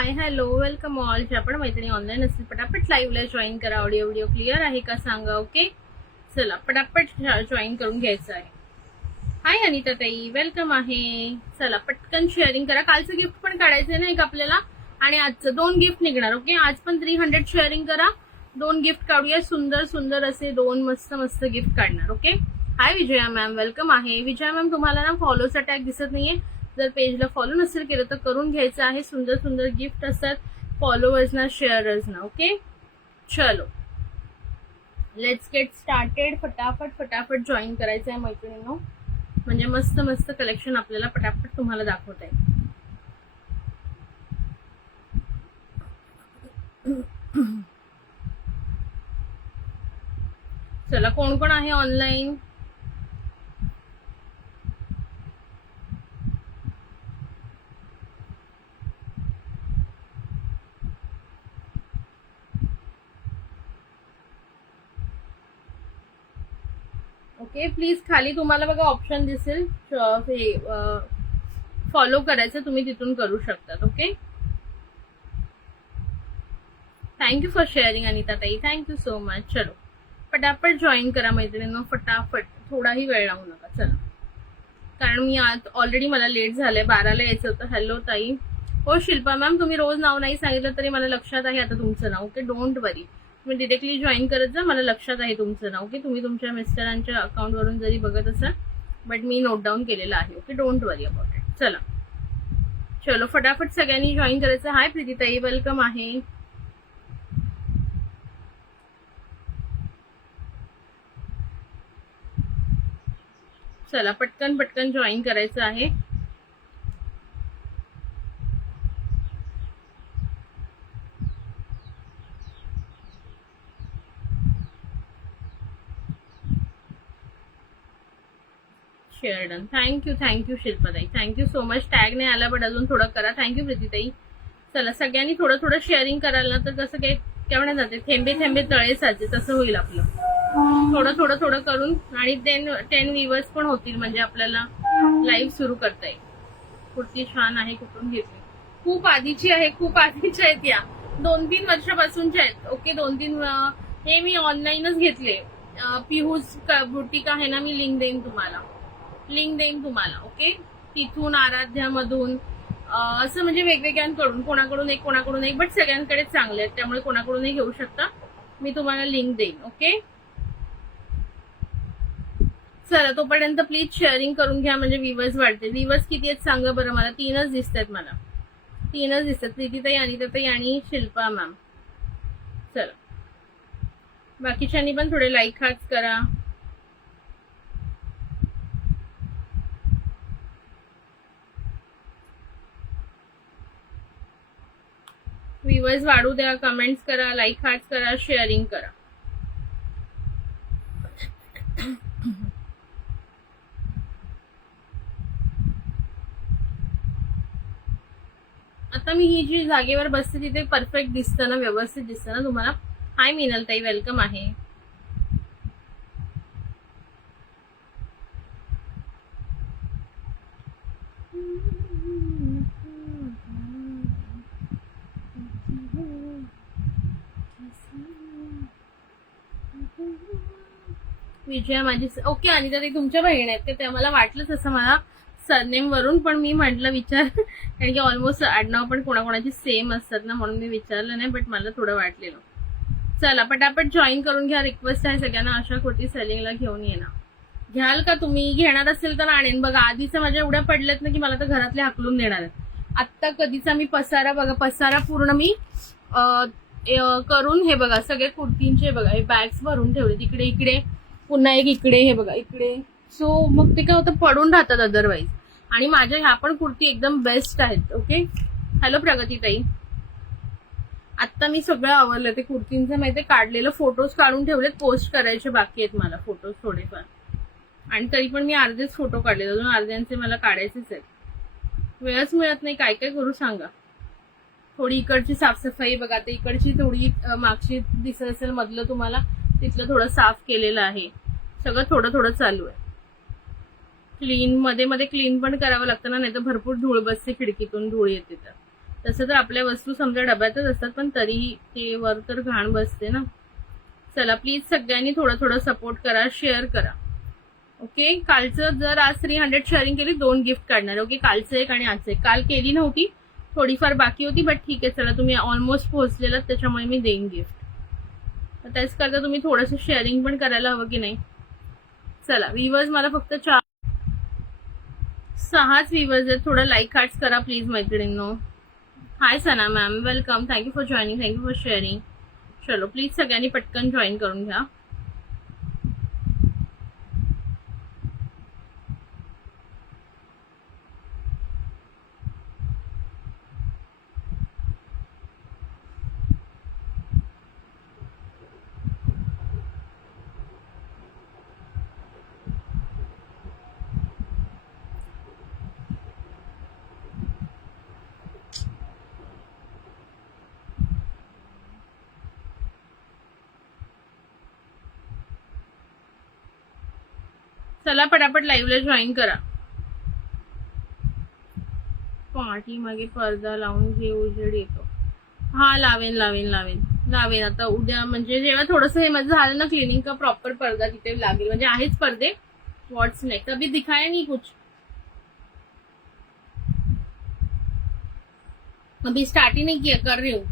Hi hello welcome all. जे आपण मैत्रिणी ऑनलाईन असतील पटापट लाईव्हला जॉईन करा. ऑडिओ व्हिडिओ क्लिअर आहे का सांगा. ओके चला पटापट जॉईन करून घ्यायचं आहे. हाय अनिता ताई वेलकम आहे. चला पटकन शेअरिंग करा. कालचं गिफ्ट पण काढायचं आहे ना एक आपल्याला, आणि आजचं 2 गिफ्ट निघणार. ओके आज पण 300 शेअरिंग करा. 2 गिफ्ट काढूया. सुंदर सुंदर असे 2 मस्त मस्त गिफ्ट काढणार. Okay hi Vijaya ma'am welcome आहे. विजया मॅम तुम्हाला ना फॉलोचा टॅग दिसत नाहीये. जर पेजला फॉलो नसेल केलं तर करून घ्यायचं आहे. सुंदर सुंदर गिफ्ट असतात फॉलोअर्सना शेअरर्सना. ओके चलो लेट्स गेट स्टार्टेड. फटाफट फटाफट जॉईन करायचं आहे मैत्रिणींनो, म्हणजे मस्त मस्त कलेक्शन आपल्याला पटापट तुम्हाला दाखवत आहे. चला कोण कोण आहे ऑनलाईन. ओके प्लीज खाली तुम्हाला बघा ऑप्शन दिसेल फॉलो करायचं, तुम्ही तिथून करू शकतात. Okay thank you for sharing Anita tai, thank you so much. चलो पटापट जॉईन करा मैत्रिणींनो, फटाफट, थोडाही वेळ लावू नका. चला कारण मी आज ऑलरेडी मला लेट झालंय, 12ला यायचं होतं. हॅलो ताई. हो शिल्पा मॅम तुम्ही रोज नाव नाही सांगितलं तरी मला लक्षात आहे आता तुमचं नाव. ओके डोंट वरी, तुम्ही डिरेक्टली जॉईन करत जा, मला लक्षात आहे तुमचं नाव. ओके तुम्ही तुमच्या मिस्टरांच्या अकाउंटवरून जरी बघत असाल बट मी नोट डाऊन केलेलं आहे. Okay don't worry about it. चला चलो फटाफट सगळ्यांनी जॉईन करायचं. हाय प्रीतीताई वेलकम आहे. चला पटकन पटकन जॉईन करायचं आहे. Share done. थँक्यू शिल्पाताई, थँक्यू सो मच. टॅग नाही आला बट अजून थोडं करा. थँक्यू प्रीतीताई. चला सगळ्यांनी थोडं थोडं शेअरिंग कराल ना तर कसं काय काय म्हणत जाते, थेंबे थेंबे तळे साचे, तसं होईल आपलं. थोडं थोडं थोडं करून आणि 10 व्ह्यूअर्स पण होतील, म्हणजे आपल्याला लाईव्ह सुरू करता येईल. कुर्ती छान आहे, कुठून घेतली? खूप आधीची आहे, खूप आधीच्या आहेत या, 2-3 वर्षापासूनच्या आहेत. ओके 2-3 हे मी ऑनलाईनच घेतले. पिहूज बुटीक आहे ना, मी लिंक देईन तुम्हाला. ओके तिथून आराध्यामधून असं म्हणजे वेगवेगळ्यांकडून, कोणाकडून एक बट सगळ्यांकडे चांगले आहेत, त्यामुळे कोणाकडूनही घेऊ शकता. मी तुम्हाला लिंक देईन. ओके चला तोपर्यंत प्लीज शेअरिंग करून घ्या, म्हणजे व्ह्यूअर्स वाढते. व्ह्यूअर्स किती आहेत सांगा बरं मला. 3च दिसत आहेत मला, 3च दिसतात. प्रीतीताई, अनिताताई आणि शिल्पा मॅम. चला बाकीच्यांनी पण थोडे लाईक हाच करा. व्ह्यूअर्स वाढू द्या, कमेंट्स करा, लाईक हार्ट्स करा, शेअरिंग करा. आता मी ही जी जागेवर बसते तिथे परफेक्ट दिसतं ना, व्यवस्थित दिसतं ना तुम्हाला. हाय मिनल ताई वेलकम आहे. विजया माझी. ओके अनिता ताई तुमच्या बहीण आहेत का? ते मला वाटलंच असं मला सरनेम वरून, पण मी म्हटलं विचार कारण की ऑलमोस्ट आडनाव पण कोणाकोणाची सेम असतात ना, म्हणून मी विचारलं नाही, बट मला थोडं वाटलेलं. चला पटापट जॉईन करून घ्या. रिक्वेस्ट आहे सगळ्यांना, अशा कुर्ती सेलिंगला घेऊन येणार. घ्याल का तुम्ही? घेणार असेल तर आणेन. बघा आधीच्या माझ्या एवढ्या पडल्यात ना की मला तर घरातले हाकलून देणार आहेत. आत्ता कधीचा मी पसारा बघा, पसारा पूर्ण मी करून हे बघा सगळे कुर्तींचे बघा हे बॅग्स भरून ठेवले. तिकडे इकडे पुन्हा एक इकडे, हे बघा इकडे. सो मग ते काय होतं, पडून राहतात अदरवाईज. आणि माझ्या ह्या पण कुर्ती एकदम बेस्ट आहेत. ओके हॅलो प्रगतीताई. आत्ता मी सगळं आवरलं. ते कुर्तींचं माहिती काढलेलं फोटोज काढून ठेवलेत, पोस्ट करायचे बाकी आहेत मला फोटोज थोडेफार, आणि तरी पण मी अर्धेच फोटो काढले, अजून अर्ध्यांचे मला काढायचेच आहेत. वेळच मिळत नाही, काय काय करू सांगा. थोडी इकडची साफसफाई बघा, आता इकडची थोडी मागची दिसत असेल मधलं तुम्हाला, तिथलं थोडं साफ केलेलं आहे. सगळं थोडं थोडं चालू आहे. क्लीन मध्ये मध्ये क्लीन पण करावं लागतं ना, नाही तर भरपूर धूळ बसते, खिडकीतून धूळ येते. तर तसं तर आपल्या वस्तू समजा डब्यातच असतात, पण तरीही ते वर तर घाण बसते ना. चला प्लीज सगळ्यांनी थोडं थोडं सपोर्ट करा, शेअर करा. ओके, कालचं जर आज 300 शेअरिंग केली 2 गिफ्ट काढणार. ओके, कालचं एक आणि आजचं एक. काल केली नव्हती, थोडीफार बाकी होती, बट ठीक आहे. चला तुम्ही ऑलमोस्ट पोहोचलेलात, त्याच्यामुळे मी देईन गिफ्ट. तर त्याच करता तुम्ही थोडंसं शेअरिंग पण करायला हवं की नाही. चला व्ह्यूअर्स, मला फक्त 6च व्ह्यूअर्स आहेत. थोडं लाईक हार्ट्स करा प्लीज मैत्रिणींनो. Hi Sana ma'am, welcome. Thank you for joining, thank you for sharing. चलो प्लीज सगळ्यांनी पटकन जॉईन करून घ्या. चला पटापट लाईव्हला जॉईन करा. पाठी मागे पडदा लावून घे, उजेड येतो. हा लावेन लावेन लावेन लावेन आता उद्या, म्हणजे जेव्हा थोडंसं हे माझं झालं ना क्लिनिंग का, प्रॉपर पडदा तिथे लागेल. म्हणजे आहेच पडदे. व्हॉट्स नेक्स्ट, अभी दिखाया नहीं कुछ, अभी स्टार्ट ही नहीं किया, कर रही हूँ.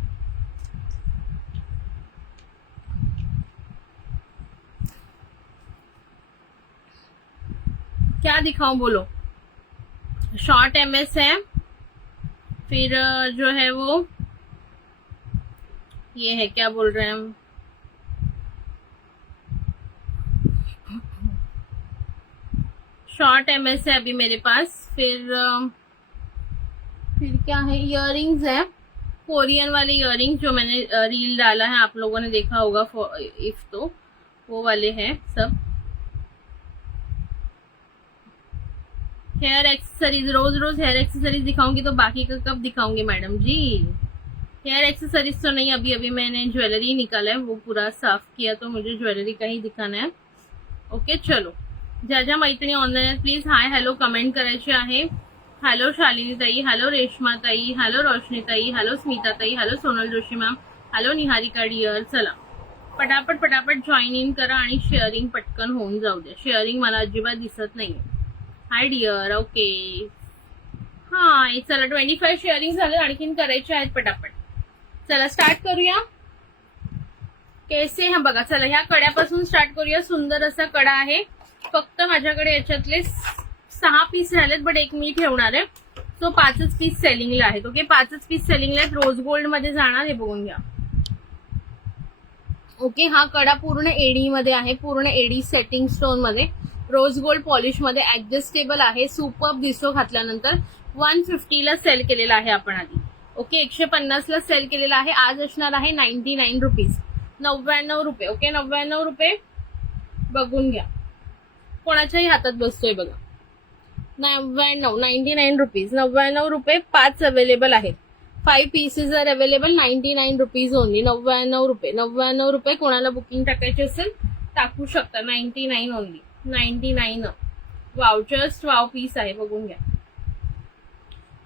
क्या दिखाऊं बोलो. शॉर्ट एमएस है, फिर जो है वो ये है, क्या बोल रहे हैं हम, शॉर्ट एमएस है अभी मेरे पास. फिर क्या है, इयररिंग्स है, कोरियन वाले इयररिंग्स जो मैंने रील डाला है, आप लोगों ने देखा होगा इफ, तो वो वाले हैं सब. हेयर एक्सेसरीज, रोज रोज हेयर एक्सेसरीज दिखाऊंगी तो बाकी का कब दिखाऊंगी मैडम जी. हेयर एक्सेसरीज तो नहीं, अभी अभी मैंने ज्वेलरी निकाला है, वो पूरा साफ किया, तो मुझे ज्वेलरी का ही दिखाना है. ओके चलो, ज्या ज्या मैत्रिणी ऑनलाईन आहेत प्लीज हाय हॅलो कमेंट करायचे आहे. हॅलो शालिनी ताई, हॅलो रेश्मा ताई, हॅलो रोशनी ताई, hello Smita tai, hello Sonal Joshi ma'am, hello Niharika dear. चला पटापट पटापट जॉईन इन करा आणि शेअरिंग पटकन होऊन जाऊ द्या. शेअरिंग मला अजिबात दिसत नाहीये. Hi dear. ओके हा, चला 25 शेअरिंग झालं, आणखीन करायचे आहेत पटापट. चला स्टार्ट करूया. कैसे हम बघा, चला ह्या कड्यापासून स्टार्ट करूया. सुंदर असा कडा आहे. फक्त माझ्याकडे याच्यातले 6 पीस राहिलेत, बट एक मी ठेवणार आहे. सो 5च पीस सेलिंगला आहेत. ओके 5च पीस सेलिंगला आहेत. रोज गोल्ड मध्ये जाणार, हे बघून घ्या. ओके, हा कडा पूर्ण एडी मध्ये आहे, पूर्ण एडी सेटिंग स्टोन मध्ये, रोज गोल्ड पॉलिश मध्ये, ऍडजस्टेबल आहे. सुपर्ब दिसतो घातल्यानंतर. 150 ला सेल केलेला आहे आपण आधी. ओके 150 ला सेल केलेला आहे. आज असणार आहे 99 रुपीज, 99 रुपये. ओके 99 रुपये बघून घ्या. कोणाच्याही हातात बसतोय बघा. 99 रुपीज, 99 रुपये. 5 अवेलेबल आहेत. 5 pieces are available, 99 rupees only. 99 रुपये, 99 रुपये. कोणाला बुकिंग टाकायची असेल टाकू शकता. 99 only, 99. Wow, just wow piece आहे, बघून घ्या.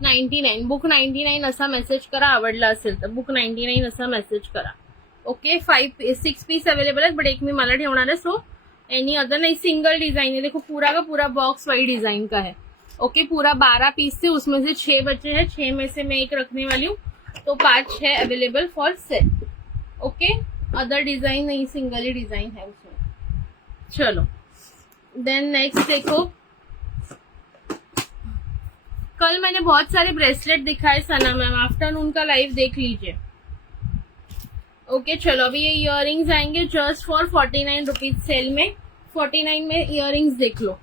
99 बुक 99 असा मेसेज करा, आवडला असेल तर बुक 99 असा मेसेज करा. ओके 6 पीस अवेलेबल है, बट एक में मला ठेवणार है. सो एनी अदर नहीं, सिंगल डिजाइन है. देखो पूरा का पूरा बॉक्स वाइड डिजाइन का है. ओके पूरा 12 पीस थे, उसमें से 6 बचे हैं. 6 में से मैं एक रखने वाली हूँ, तो 5 है available for sale. Okay other design नहीं, सिंगल ही डिजाइन है उसमें. चलो देन नेक्स्ट देखो, कल मैंने बहुत सारे ब्रेसलेट दिखाए सना मैम, आफ्टरनून का लाइव देख लीजिए. ओके चलो अभी ये इयररिंग्स आएंगे जस्ट फॉर 49 रुपीज सेल में. 49 में इयररिंग्स देख लो,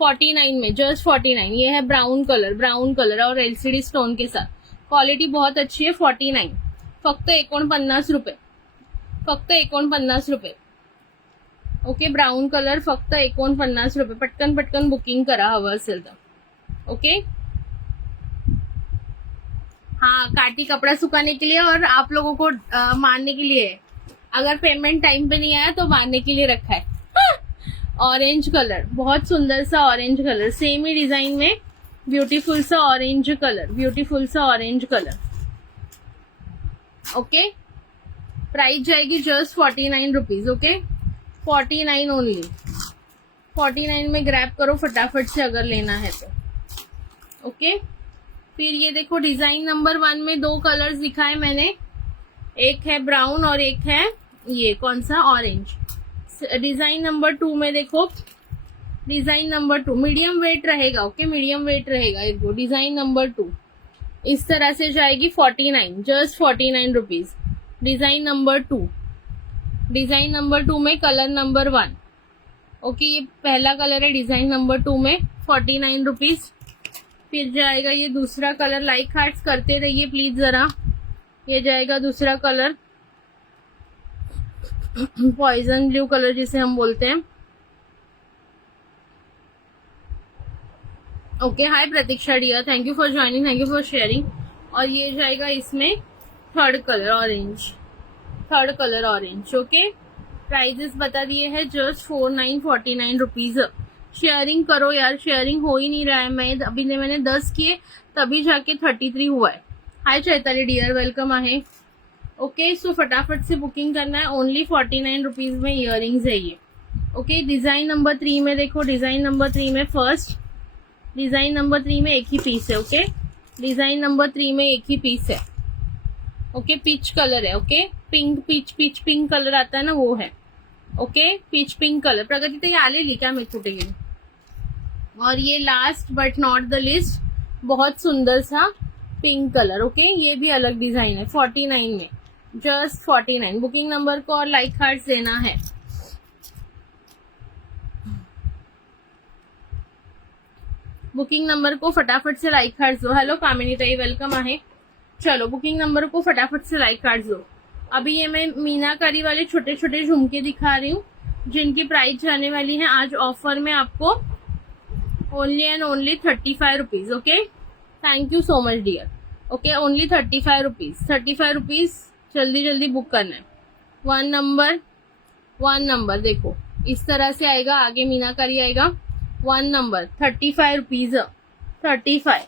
49 में जस्ट 49. ये है ब्राउन कलर और एलसीडी स्टोन के साथ. क्वालिटी बहुत अच्छी है. 49 फक्त 49 रुपये, फक्त 49 रुपये. ओके ब्राउन कलर फक्त 49 रुपये. पटकन पटकन बुकिंग करा हवं असेल तर. ओके हाँ, काटी कपड़ा सुखाने के लिए और आप लोगों को मारने के लिए. अगर पेमेंट टाइम पे नहीं आया तो मारने के लिए रखा है. ऑरेंज कलर, बहुत सुंदर सा ऑरेंज कलर, सेम ही डिजाइन में ब्यूटीफुल सा ऑरेंज कलर, ब्यूटीफुल सा ऑरेंज कलर. ओके, प्राइस जाएगी जस्ट 49 रुपीज। Okay, 49 only. 49 में ग्रैब करो फटाफट से अगर लेना है तो। ओके, फिर ये देखो डिजाइन नंबर 1 में 2 कलर्स दिखाए मैंने, एक है ब्राउन और एक है ये कौन सा ऑरेंज। डिजाइन नंबर 2 में देखो, डिजाइन नंबर 2 मीडियम वेट रहेगा। ओके, मीडियम वेट रहेगा। एक डिजाइन नंबर 2 इस तरह से जाएगी 49, just 49 rupees. Design number 2, design number 2 में कलर नंबर 1। ओके, ये पहला कलर है डिजाइन नंबर 2 में, 49 रुपीज। फिर जाएगा ये दूसरा कलर, लाइक हार्ट्स करते रहिए प्लीज जरा। ये जाएगा दूसरा कलर, पॉइजन ब्लू कलर जिसे हम बोलते हैं। Okay, hi Pratiksha dear, thank you for joining, thank you for sharing. और ये जाएगा इसमें third colour orange, third colour orange. Okay, prices बता दिए हैं, जस्ट 4949 रुपीज। शेयरिंग करो यार, शेयरिंग हो ही नहीं रहा है। मैंने 10 किए तभी जाके 33 हुआ है। हाय चैताली डियर, वेलकम आहे। ओके, सो फटाफट से बुकिंग करना है। ओनली 49 रुपीज में इयरिंग्स है ये। ओके, डिजाइन नंबर 3 में देखो, डिजाइन नंबर 3 में फर्स्ट, डिजाइन नंबर 3 में एक ही पीस है। ओके, डिजाइन नंबर 3 में एक ही पीस है। ओके, पीच कलर है। Okay, pink peach pink colour आता है ना, वो है। Okay, peach pink colour. Pragati तो ये आलेली क्या मैं छूटेगी। और ये last but not the least, बहुत सुंदर सा पिंक कलर। ओके, ये भी अलग डिजाइन है 49 में, जस्ट 49। बुकिंग नंबर को और लाइक हार्ट्स देना है। बुकिंग नंबर को फटाफट से लाइक हार्ट्स दो। हेलो कामिनी ताई, वेलकम आहे। चलो बुकिंग नंबर को फटाफट से लाइक हार्ट्स दो। अभी ये मैं मीनाकारी वाले छोटे छोटे झुमके दिखा रही हूँ, जिनकी प्राइस जाने वाली है आज ऑफर में आपको only and only 35 rupees. Okay, thank you so much dear. Okay, only 35 rupees, 35 rupees. जल्दी जल्दी बुक करना है। 1 नंबर देखो इस तरह से आएगा, आगे मीनाकारी आएगा। 1 number 35 rupees, 35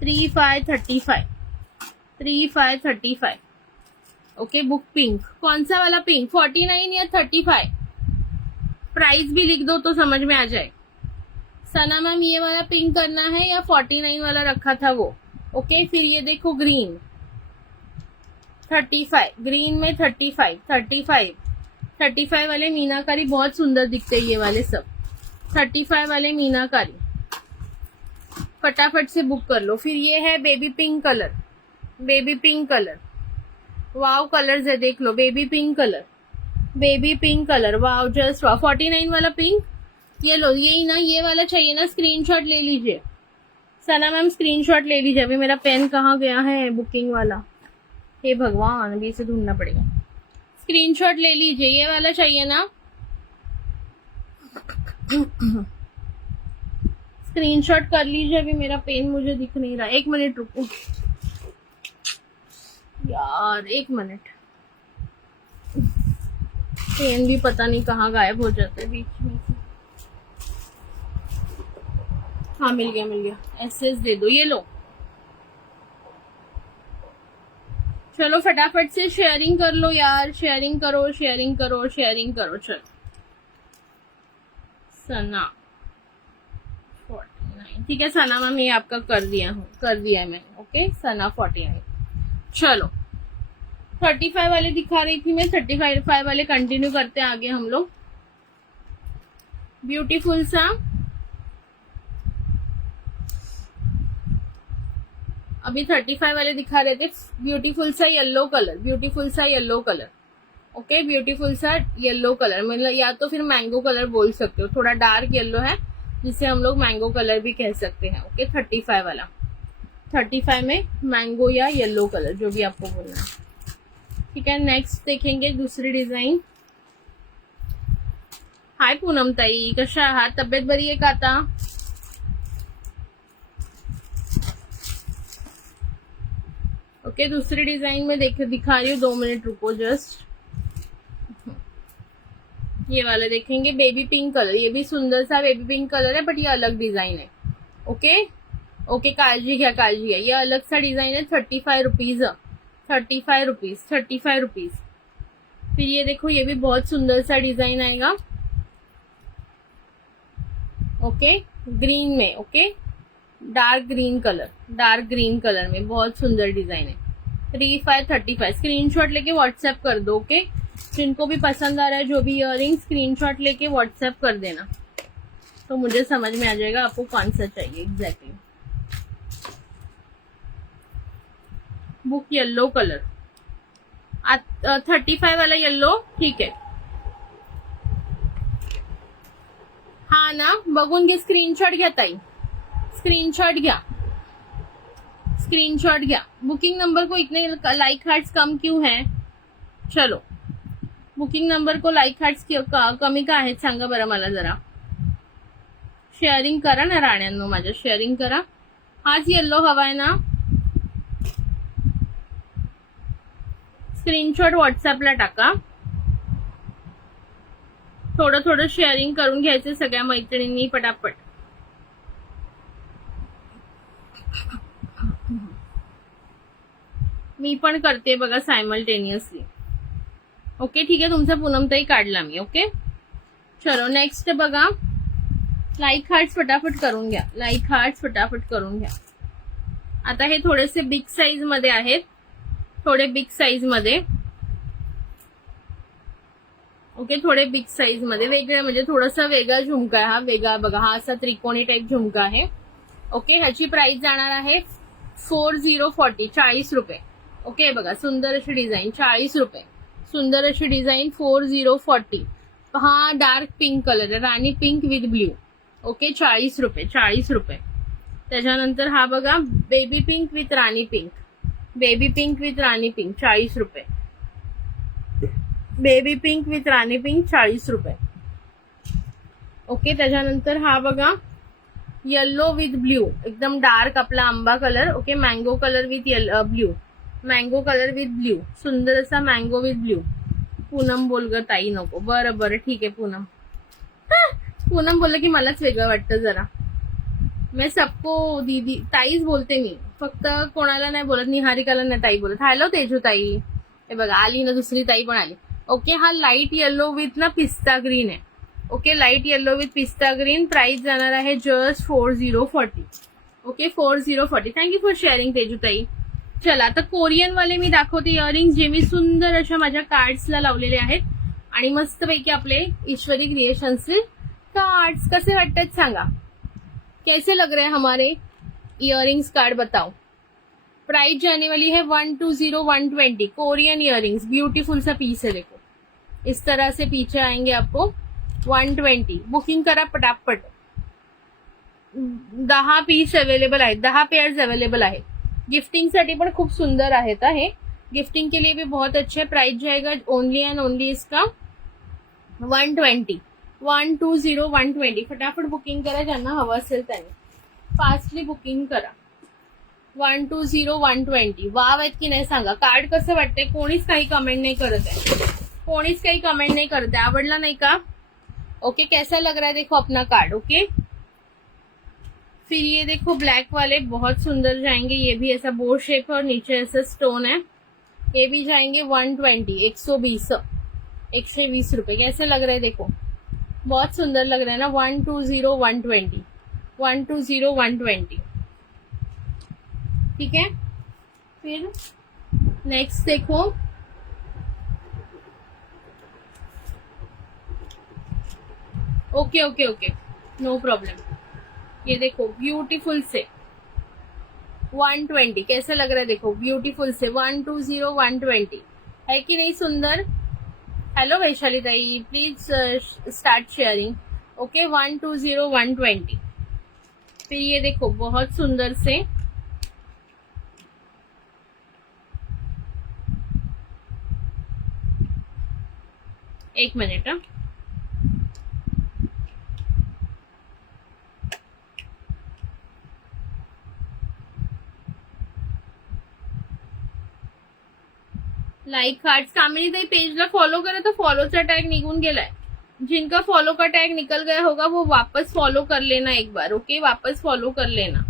35 35 35 35। Okay, book pink. कौन सा वाला पिंक, 49 या 35? प्राइस भी लिख दो तो समझ में आ जाए। सना मैम, ये वाला पिंक करना है या 49 वाला रखा था वो? ओके, फिर ये देखो ग्रीन 35, ग्रीन में 35 35 35 वाले मीनाकारी बहुत सुंदर दिखते हैं ये वाले सब। 35 वाले मीनाकारी फटाफट से बुक कर लो। फिर ये है baby pink colour, baby pink colour. Wow colours है, देख low. Baby pink colour, baby pink colour, wow just wow. 49 वाला पिंक, ये लो। यही ना, ये वाला चाहिए ना, स्क्रीनशॉट ले लीजिए। सना मैम स्क्रीनशॉट ले लीजिए। अभी मेरा पेन कहाँ गया है बुकिंग वाला, हे भगवान, अभी इसे ढूंढना पड़ेगा। स्क्रीनशॉट ले लीजिए, ये वाला चाहिए ना। स्क्रीनशॉट कर लीजिए। अभी मेरा पेन मुझे दिख नहीं रहा, 1 मिनट रुको यार, 1 मिनट। पेन भी पता नहीं कहाँ गायब हो जाते बीच में। हाँ, मिल गया मिल गया। एसएस दे दो, ये लो। चलो फटाफट से शेयरिंग कर लो यार, शेयरिंग करो शेयरिंग करो शेयरिंग करो। चलो सना 49, ठीक है सना मैम, ये आपका कर दिया हूँ, कर दिया मैंने। ओके, सना 49। चलो 35 वाले दिखा रही थी मैं, 35 वाले कंटिन्यू करते हैं आगे हम लोग। ब्यूटीफुल सा, अभी 35 वाले दिखा रहे थे। ब्यूटीफुल सा येलो कलर, ब्यूटीफुल सा येलो कलर। ओके, ब्यूटीफुल सा येलो कलर, मतलब या तो फिर मैंगो कलर बोल सकते हो, थोड़ा डार्क येलो है जिसे हम लोग मैंगो कलर भी कह सकते हैं। ओके, 35 वाला, 35 में मैंगो या येलो कलर, जो भी आपको बोलना है। ठीक है, नेक्स्ट देखेंगे दूसरी डिजाइन। हाय पूनम ताई, कशा आहात? तब्येत बरी आहे का आता? ओके, दूसरी डिजाइन में दिखा रही हूँ, 2 मिनट रुको जस्ट। ये वाला देखेंगे, बेबी पिंक कलर। ये भी सुंदर सा बेबी पिंक कलर है, बट ये अलग डिजाइन है। ओके ओके, काळजी घ्या काळजी घ्या, ये अलग सा डिजाइन है। 35 रुपीज, 35 रुपीज, 35 रुपीज। फिर ये देखो, ये भी बहुत सुंदर सा डिजाइन आएगा। ओके, ग्रीन में, ओके, डार्क ग्रीन कलर में बहुत सुंदर डिजाइन है। 3535। स्क्रीनशॉट लेके व्हाट्सएप कर दो। ओके, जिनको भी पसंद आ रहा है जो भी इयररिंग, स्क्रीनशॉट लेके व्हाट्सएप कर देना तो मुझे समझ में आ जाएगा आपको कौन सा चाहिए एग्जैक्टली। बुक येलो कलर, 35 वाला येलो, ठीक है। हा ना, बघून घे, स्क्रीनशॉट घ्या ताई, स्क्रीनशॉट घ्या। बुकिंग नंबर को इतने लाइक हार्ट्स कम क्यों है? चलो, बुकिंग नंबर को लाइक हार्ट्स कमी का आहेत सांगा बरं मला जरा। शेअरिंग करा ना राण्यांनो, माझ्या शेअरिंग करा। हाच येल्लो हवाय ना? स्क्रीनशॉट व्हॉट्सअपला टाका। थोडं थोडं शेअरिंग करून घ्यायचं सगळ्या मैत्रिणींनी पटापट। मी पण करते बघा सायमल्टेनियसली। ओके, ठीक आहे, तुमचा पूनमताई काढला मी। ओके, चलो नेक्स्ट बघा, लाईक हार्ट्स फटाफट करून घ्या, लाईक हार्ट्स फटाफट करून घ्या। आता हे थोडेसे बिग साईज मध्ये आहेत, थोडे बिग साईज मध्ये। ओके, थोडे बिग साईज मध्ये वेगळे, म्हणजे थोडासा वेगळा झुमका आहे हा, वेगळा बघा, हा असा त्रिकोणी टाइप झुमका आहे। ओके, ह्याची प्राइस जाणार आहे 4040, 40 रुपये। ओके, बघा सुंदर अशी डिझाईन, 40 रुपये, सुंदर अशी डिझाईन 4040। हा डार्क पिंक कलर आहे, राणी पिंक विथ ब्ल्यू। ओके, 40 रुपये, 40 रुपये। त्याच्यानंतर हा बघा, baby pink with Rani pink, baby pink with Rani pink, 40 रुपये। Baby pink with Rani pink, 40 रुपये। ओके, त्याच्यानंतर हा बघा, येल्लो विथ ब्ल्यू, एकदम डार्क आपला आंबा colour. Okay, mango colour with blue, mango colour with blue, सुंदर असा मँगो विथ ब्ल्यू। पूनम बोल ग ताई नको, बरं बरं ठीक आहे पूनम। पूनम बोललं की मलाच वेगळं वाटतं जरा। मैं सबको दीदी ताईच बोलते, मी फक्त कोणाला नाही बोलत, निहारिकाला नाही ताई बोलत। हॅलो तेजू ताई, हे बघा आली ना, दुसरी ताई पण आली। ओके, हा लाईट येलो विथ ना पिस्ता ग्रीन आहे। Okay, light yellow with pista green, price जाणार आहे just 4040। Okay, 4040। Thank you for sharing Teju ताई। चला, आता कोरियन वाले मी दाखवते इयरिंग्स, जे मी सुंदर अशा माझ्या कार्ड्सला लावलेले आहेत आणि मस्तपैकी आपले ईश्वरी क्रिएशन्सचे कार्ड्स कसे वाटतात सांगा, कैसे लग रहे हैं हमारे इयरिंग्स कार्ड, बताओ। प्राइस जाने वाली है 120 120। कोरियन इयरिंग्स, ब्यूटीफुल सा पीस है, देखो इस तरह से पीछे आएंगे आपको 120। बुकिंग करा पटापट, 10 पीस अवेलेबल आहेत, 10 पेयर्स अवेलेबल आहेत। गिफ्टिंग साठी पण खूप सुंदर आहेत हे, गिफ्टिंग के लिए भी बहुत अच्छे। प्राइस जाएगा ओनली एंड ओनली इसका 120, 120 120। फटाफट बुकिंग करा ज्यांना हवं असेल त्यांनी, फास्टली बुकिंग करा। 120 120। वाव आहेत की नाही सांगा, कार्ड कसं वाटतंय? कोणीच काही कमेंट नहीं करत है, कोणीच काही कमेंट नहीं करत है। आवडला नहीं का? ओके, कैसा लग रहा है देखो अपना कार्ड। ओके, फिर ये देखो ब्लैक वाले बहुत सुंदर जाएंगे, ये भी ऐसा बो शेप और नीचे ऐसा स्टोन है, ये भी जाएंगे 120, 120 रुपए। कैसे लग रहे हैं देखो, बहुत सुंदर लग रहा है ना। 120 120, 120 120, ठीक है। फिर नेक्स्ट देखो, okay okay okay, no problem. ये देखो ब्यूटीफुल से 120, कैसे लग रहा है देखो, ब्यूटीफुल से 120 120 है कि नहीं सुंदर। Hello Vaishali Dai, please start sharing. Okay, 120 120। फिर ये देखो बहुत सुंदर से, एक मिनट, लाईक हार्ट्स। कामिनीताई पेजला फॉलो करा, तो फॉलोचा टैग निघून गेलाय। जिनका फॉलो का टैग निकल गया होगा वो वापस फॉलो कर लेना एक बार। ओके, वापस फॉलो कर लेना।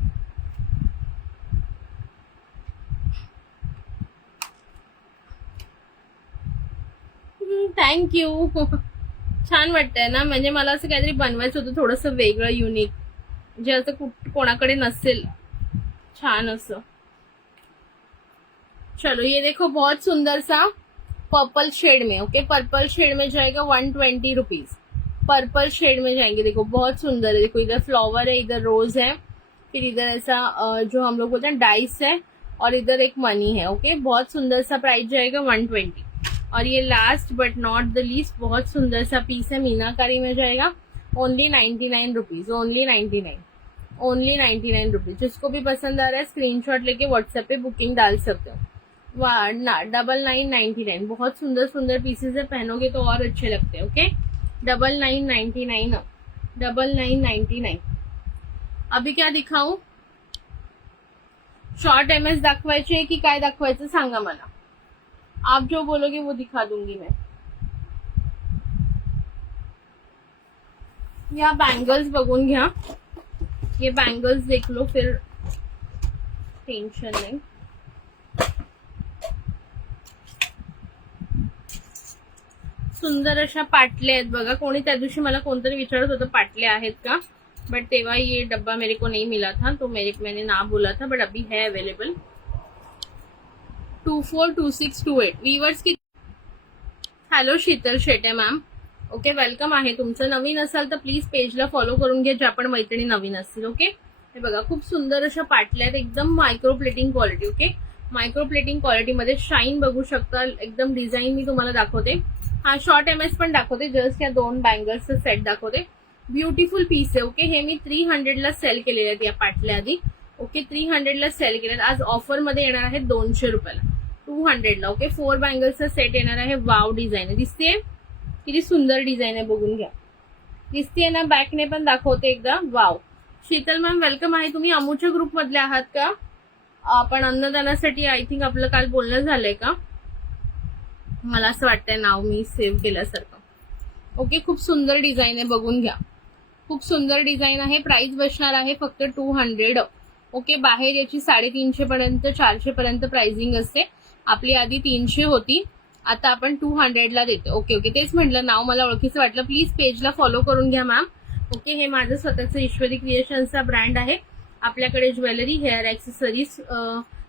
थँक्यू. छान वाटतंय ना, म्हणजे मला असं काहीतरी बनवायचं होतं थोडंसं वेगळं युनिक, जे असं कोणाकडे नसेल, छान असं. चलो ये देखो बहुत सुंदर सा पर्पल शेड में. ओके पर्पल शेड में जाएगा 120 रुपीज. पर्पल शेड में जाएंगे. देखो बहुत सुंदर है. देखो इधर फ्लावर है, इधर रोज है, फिर इधर ऐसा जो हम लोग बोलते हैं डाइस है, और इधर एक मनी है. ओके बहुत सुंदर सा प्राइस जाएगा 120. और ये last but not the least बहुत सुंदर सा पीस है, मीनाकारी में जाएगा ओनली 99 रुपीज. Only 99 rupees. जिसको भी पसंद आ रहा है स्क्रीनशॉट लेके व्हाट्सएप पे बुकिंग डाल सकते हो. 9999. बहुत सुंदर सुंदर पीसेस है, पहनोगे तो और अच्छे लगते हैं. ओके 9999. 9999. अभी क्या दिखाऊं? शॉर्ट एमएस दाखवायचे की काय दाखवायचं सांगा मला. आप जो बोलोगे वो दिखा दूंगी मैं. या बैंगल्स बघून घ्या. ये बैंगल्स देख लो, फिर टेंशन नहीं. सुंदर अशा पाटल्या आहेत बघा. कोणी त्या दिवशी मला कोणतरी विचारत होतं पाटल्या आहेत का, बट तेव्हा ये डब्बा मेरे को नहीं मिला था, तो मैंने ना बोला था, बट अभी है अवेलेबल. 242628 वीवर्स की. Hello Sheetal Shete ma'am. Okay welcome आहे तुमचं. नवीन असाल तर प्लीज पेजला फॉलो करून घ्या, ज्या पण मैत्रिणी नवीन असतील. ओके हे बघा खूप सुंदर अशा पाटल्या आहेत, एकदम micro plating quality. Okay micro plating quality मध्ये शाईन बघू शकता. एकदम डिझाईन मी तुम्हाला दाखवते. हा शॉर्ट एमएस पण दाखवते, जस्ट या 2 बँगल्सचं सेट दाखवते. ब्युटिफुल पीस आहे. ओके हे मी 300 ला सेल केलेले आहेत या पाटल्या आधी. ओके 300 ला सेल केलेत. आज ऑफर मध्ये येणार आहे 200 रुपयाला, 200 ला. ओके 4 बँगल्सचा सेट येणार आहे. वाव डिझाईन आहे, दिसते किती सुंदर डिझाईन आहे, बघून घ्या. दिसते ना, बॅकने पण दाखवते एकदा. वाव. शीतल मॅम वेलकम आहे. तुम्ही अमूच्या ग्रुप मधले आहात का? आपण अन्नदानासाठी आय थिंक आपलं काल बोलणं झालंय का, मला असं वाटतंय, नाव मी सेव्ह केल्यासारखं. ओके खूप सुंदर डिझाईन आहे, बघून घ्या. खूप सुंदर डिझाईन आहे. प्राइस बसणार आहे फक्त 200. ओके बाहेर याची 350 पर्यंत 400 पर्यंत प्राइसिंग असते. आपली आधी 300 होती, आता आपण 200 ला देतो. ओके ओके तेच म्हटलं, नाव मला ओळखीचं वाटलं. प्लीज पेजला फॉलो करून घ्या मॅम. ओके हे माझं स्वतःचं ईश्वरी क्रिएशन्सचा ब्रँड आहे. आपल्याकडे ज्वेलरी, हेअर ॲक्सेसरीज,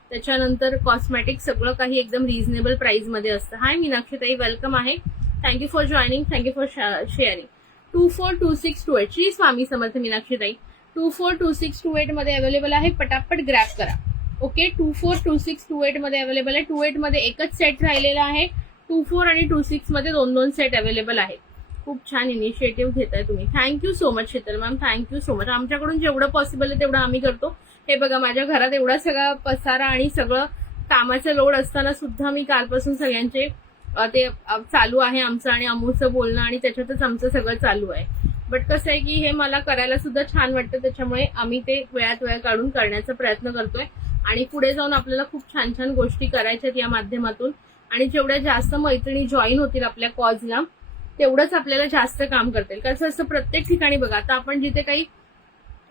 त्याच्यानंतर कॉस्मेटिक सगळं काही एकदम रिझनेबल प्राइस मध्ये असतं. हाय मीनाक्षीताई वेलकम आहे. Thank you for joining, thank you for sharing. 242628 Shri Swami Samarth मीनाक्षीताई. 242628 मध्ये अवेलेबल आहे, पटापट ग्रॅब करा. ओके 242628 मध्ये अवेलेबल आहे. 28 मध्ये एकच सेट राहिलेला आहे. 24 आणि 26 मध्ये 2 सेट अवेलेबल आहेत. खूप छान इनिशिएटिव्ह घेताय तुम्ही. Thank you so much Sheetal ma'am, thank you so much. आमच्याकडून जेवढं पॉसिबल आहे तेवढं आम्ही करतो. हे बघा माझ्या घरात एवढा सगळा पसारा आणि सगळं कामाचा लोड असताना सुद्धा मी कालपासून सगळ्यांचे ते चालू आहे आमचं, आणि अमूचं बोलणं, आणि त्याच्यातच आमचं सगळं चालू आहे. बट कसं आहे की हे मला करायला सुद्धा छान वाटतं, त्याच्यामुळे आम्ही ते वेळात वेळ काढून करण्याचा प्रयत्न करतोय. आणि पुढे जाऊन आपल्याला खूप छान छान गोष्टी करायच्यात या माध्यमातून. आणि जेवढ्या जास्त मैत्रिणी जॉईन होतील आपल्या कॉजला, तेवढंच आपल्याला जास्त काम करता येईल. कसं असतं प्रत्येक ठिकाणी बघा, आता आपण जिथे काही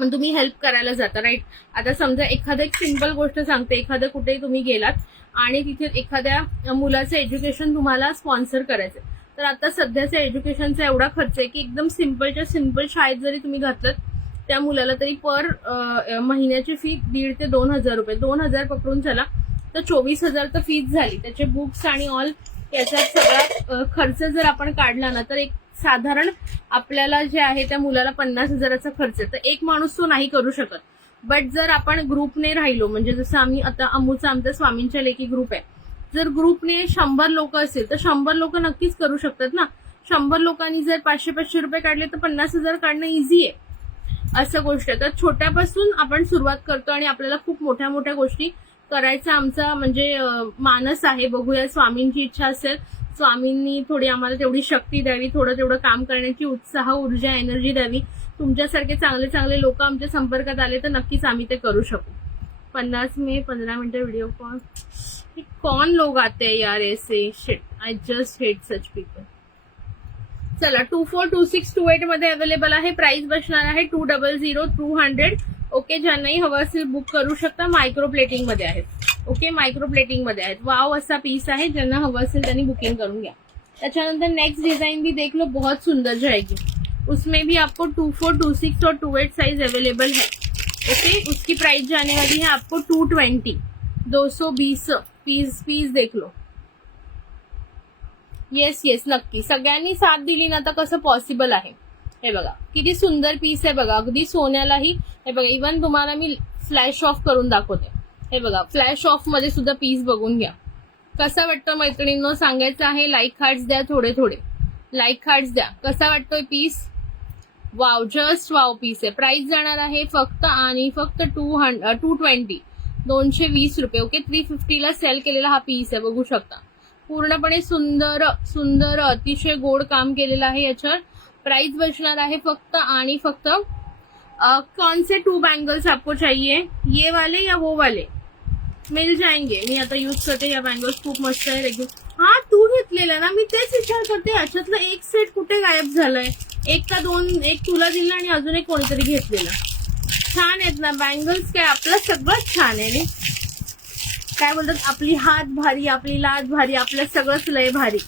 तुम्ही हेल्प करायला जाता, राईट. आता समजा एखादं एक सिंपल गोष्ट सांगते, एखादं कुठेही तुम्ही गेलात आणि तिथे एखाद्या मुलाचं एज्युकेशन तुम्हाला स्पॉन्सर करायचं, तर आता सध्याच्या एज्युकेशनचा एवढा खर्च आहे की एकदम सिंपलच्या सिंपल शाळेत जरी तुम्ही घातलं त्या मुलाला तरी पर महिन्याची फी 1,500 ते 2,000 रुपये. 2,000 पकडून चला तर 24,000 तर फीज झाली. त्याचे बुक्स आणि ऑल याच्यात सगळा खर्च जर आपण काढला ना, तर एक साधारण आपल्याला जे आहे त्या मुलाला 50,000चा खर्च आहे. तर एक माणूस तो नाही करू शकत. बट जर आपण ग्रुपने राहिलो, म्हणजे जसं आम्ही आता अमूचा आमचा स्वामींच्या लेखी ग्रुप आहे, जर ग्रुपने 100 लोक असेल तर 100 लोक नक्कीच करू शकतात ना. 100 लोकांनी जर 500-500 रुपये काढले तर 50,000 काढणं इझी आहे. असं गोष्ट आहे. तर छोट्यापासून आपण सुरुवात करतो आणि आपल्याला खूप मोठ्या मोठ्या गोष्टी करायचा आमचा म्हणजे मानस आहे. बघूया, स्वामींची इच्छा असेल, स्वामींनी थोडी आम्हाला तेवढी शक्ती द्यावी, थोडं तेवढं काम करण्याची उत्साह, ऊर्जा, एनर्जी द्यावी. तुमच्यासारखे चांगले चांगले लोक आमच्या संपर्कात आले तर नक्कीच आम्ही ते करू शकू. 50 में 15 मिनट व्हिडिओ कॉल. कौन लोग आते हैं यार ऐसे, shit, I just hate such people. चला 242628 मध्ये अवेलेबल आहे. प्राइस बसणार आहे 200 200. ओके ज्यांनाही हवं असेल बुक करू शकता. मायक्रो प्लेटिंग मध्ये आहेत. ओके मायक्रो प्लेटिंग मध्ये आहेत. वाव असा पीस आहे. ज्यांना हवं असेल त्यांनी बुकिंग करून घ्या. त्याच्यानंतर नेक्स्ट डिजाइन भी देख लो, बहुत सुंदर जाएगी। उसमें भी आपको 24, 26 और 28 साइज अवेलेबल है। ओके, उसकी प्राइस जाने वाली है आपको 220, 220 पीस देख लो। येस येस, नक्की सगळ्यांनी साथ दिली ना तर कसं पॉसिबल आहे। हे बघा किती सुंदर पीस आहे बघा, अगदी सोन्यालाही। हे बघा, इवन तुम्हाला मी फ्लॅश ऑफ करून दाखवते। हे बघा, फ्लॅश ऑफ मध्ये सुद्धा पीस बघून घ्या कसा वाटतं मैत्रिणींनो, सांगायचं आहे। लाईक हार्ट्स द्या, थोडे थोडे लाईक हार्ट्स द्या। कसा वाटतोय piece? Wow, just wow piece आहे। प्राइस जाणार आहे फक्त आणि फक्त 220, 220 रुपये। ओके, 350 ला सेल केलेला हा पीस आहे, बघू शकता। पूर्णपणे सुंदर सुंदर अतिशय गोड काम केलेलं आहे याच्यावर। प्राइस बचणार आहे फक्त आणि फक्त कौन से 2 बैंगल्स आपको चाहिए, ये वाले या वो वाले? मिल जाएंगे। मी आता यूज करते या बँगल्स, खूप मस्त आहे एकदम। हा, तू घेतलेला ना, मी तेच विचार करते याच्यातलं एक सेट कुठे गायब झालंय। एक का दोन, एक तुला दिलं आणि अजून एक कोणीतरी घेतलेला। छान आहेत ना बँगल्स, काय आपलं सगळंच छान आहे रे। काय बोलतात, आपली हात भारी, आपली लाज भारी, आपलं सगळंच लय भारी।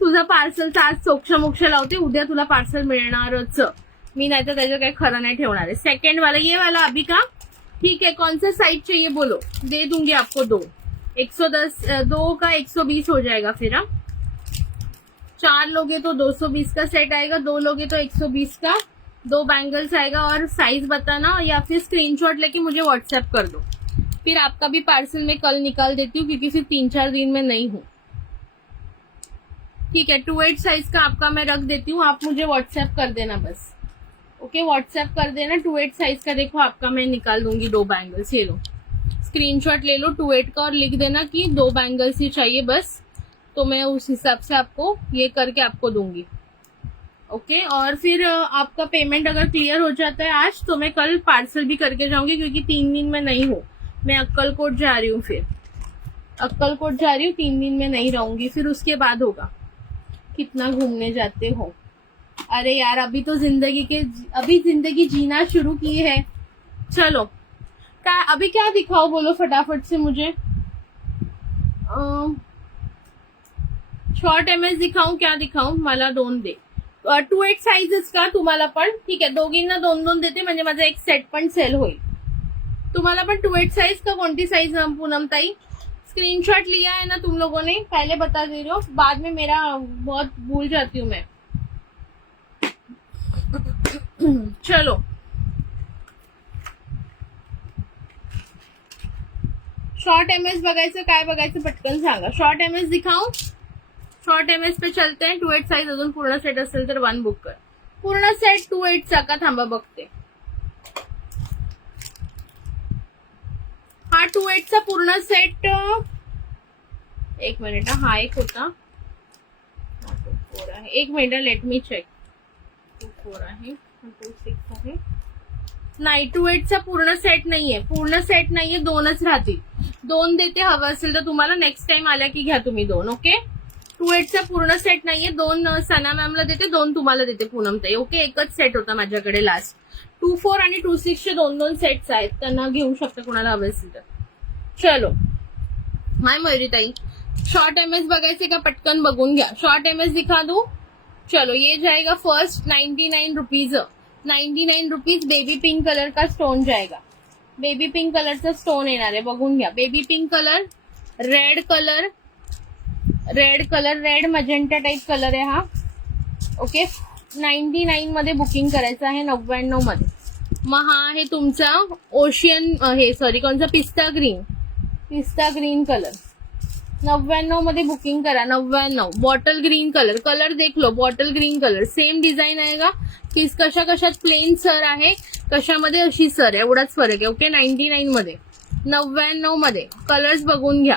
तुझं पार्सलचा आज सोक्ष मोक्ष लावते, उद्या तुला पार्सल मिळणारच। मी नाही तर त्याचं काही खरं नाही ठेवणार आहे। सेकंड वाला, ये वाला अभी का? ठीक है, कौन सा साइज चाहिए बोलो, दे दूंगी आपको 2। 110, 2 का 120 हो जाएगा फिर। 4 लोगे तो 220 का सेट आएगा, 2 लोगे तो 120 का 2 बैंगल्स आएगा। और साइज बताना या फिर स्क्रीनशॉट लेके मुझे व्हाट्सएप कर दो, फिर आपका भी पार्सल मैं कल निकाल देती हूँ क्योंकि फिर 3-4 दिन में नहीं हूँ। ठीक है, 28 साइज का आपका मैं रख देती हूँ, आप मुझे व्हाट्सएप कर देना बस। ओके, व्हाट्सएप कर देना। 28 साइज का देखो आपका मैं निकाल दूंगी 2 बैंगल्स। ये लो, स्क्रीनशॉट ले लो 28 का और लिख देना कि 2 बैंगल्स ही चाहिए बस, तो मैं उस हिसाब से आपको ये करके आपको दूंगी। ओके, और फिर आपका पेमेंट अगर क्लियर हो जाता है आज तो मैं कल पार्सल भी करके जाऊंगी क्योंकि 3 दिन में नहीं हूँ। मैं अक्कलकोट जा रही हूँ, फिर अक्कलकोट जा रही हूँ, 3 दिन में नहीं रहूंगी, फिर उसके बाद होगा। कितना घूमने जाते हो? अरे यार, अभी तो जिंदगी जीना शुरू की है। चलो, अभी क्या दिखाओ बोलो फटाफट से मुझे। शॉर्ट एमएस दिखाऊं, क्या दिखाऊं? मला 2 दे। 28 साइजेस का तुम्हाला पण? ठीक आहे, दोघींना 2-2 देते म्हणजे माझा एक सेट पण सेल होईल। तुम्हाला पण 28 साइज का कोणती साइज पूनम ताई? स्क्रीनशॉट लिया है ना तुम लोगों ने? पहले बता दे रहे हो, बाद में मेरा बहुत भूल जाती हूँ मैं। चलो, शॉर्ट एमएस बघायचं, काय बघायचं पटकन सांगा। शॉर्ट एमएस दिखाऊं? शॉर्ट एमएस पे चलते हैं। 28 साइज अजून पूर्ण सेट असेल तर 1 बुक कर। पूर्ण सेट 28 चा का? थांबा बघते। हा 28 चा पूर्ण सेट, एक मिनिट, हा एक होता, 24 आहे, एक मिनिट, लेट मी चेक। 24 आहे, 26 आहे, नाही 28 चा पूर्ण सेट नाहीये, पूर्ण सेट नाहीये, 2च राहतील। 2 देते, हवं असेल तर तुम्हाला नेक्स्ट टाइम आल्या की घ्या तुम्ही 2। ओके, 28 चा पूर्ण सेट नाहीये, 2 सना मॅमला देते, 2 तुम्हाला देते पूनम ताई। ओके, एकच सेट होता माझ्याकडे लास्ट। 24 आणि 26 चे 2-2 सेट्स आहेत, त्यांना घेऊ शकता कुणाला हवे असेल तर। चलो, हाय मयुरी ताई, शॉर्ट एमएस बघायचे का? पटकन बघून घ्या। शॉर्ट एमएस दिखा दू? चलो, ये जाएगा first 99 rupees, 99 rupees. Baby pink colour का स्टोन जाएगा, बेबी पिंक कलरचा स्टोन येणार आहे, बघून घ्या। Baby pink colour, red colour, red magenta type colour आहे हा। ओके, 99 मध्ये बुकिंग करायचं आहे, 99 मध्ये। मग हा आहे तुमचा ओशियन, हे सॉरी कोणचा, पिस्ता ग्रीन कलर, 99 मध्ये बुकिंग करा। 99, बॉटल ग्रीन कलर, कलर देख low, bottle green colour, same design आएगा। पीस कशात प्लेन सर आहे, कशामध्ये अशी सर आहे, एवढाच फरक आहे। ओके, 99 मध्ये, 99 मध्ये कलर्स बघून घ्या।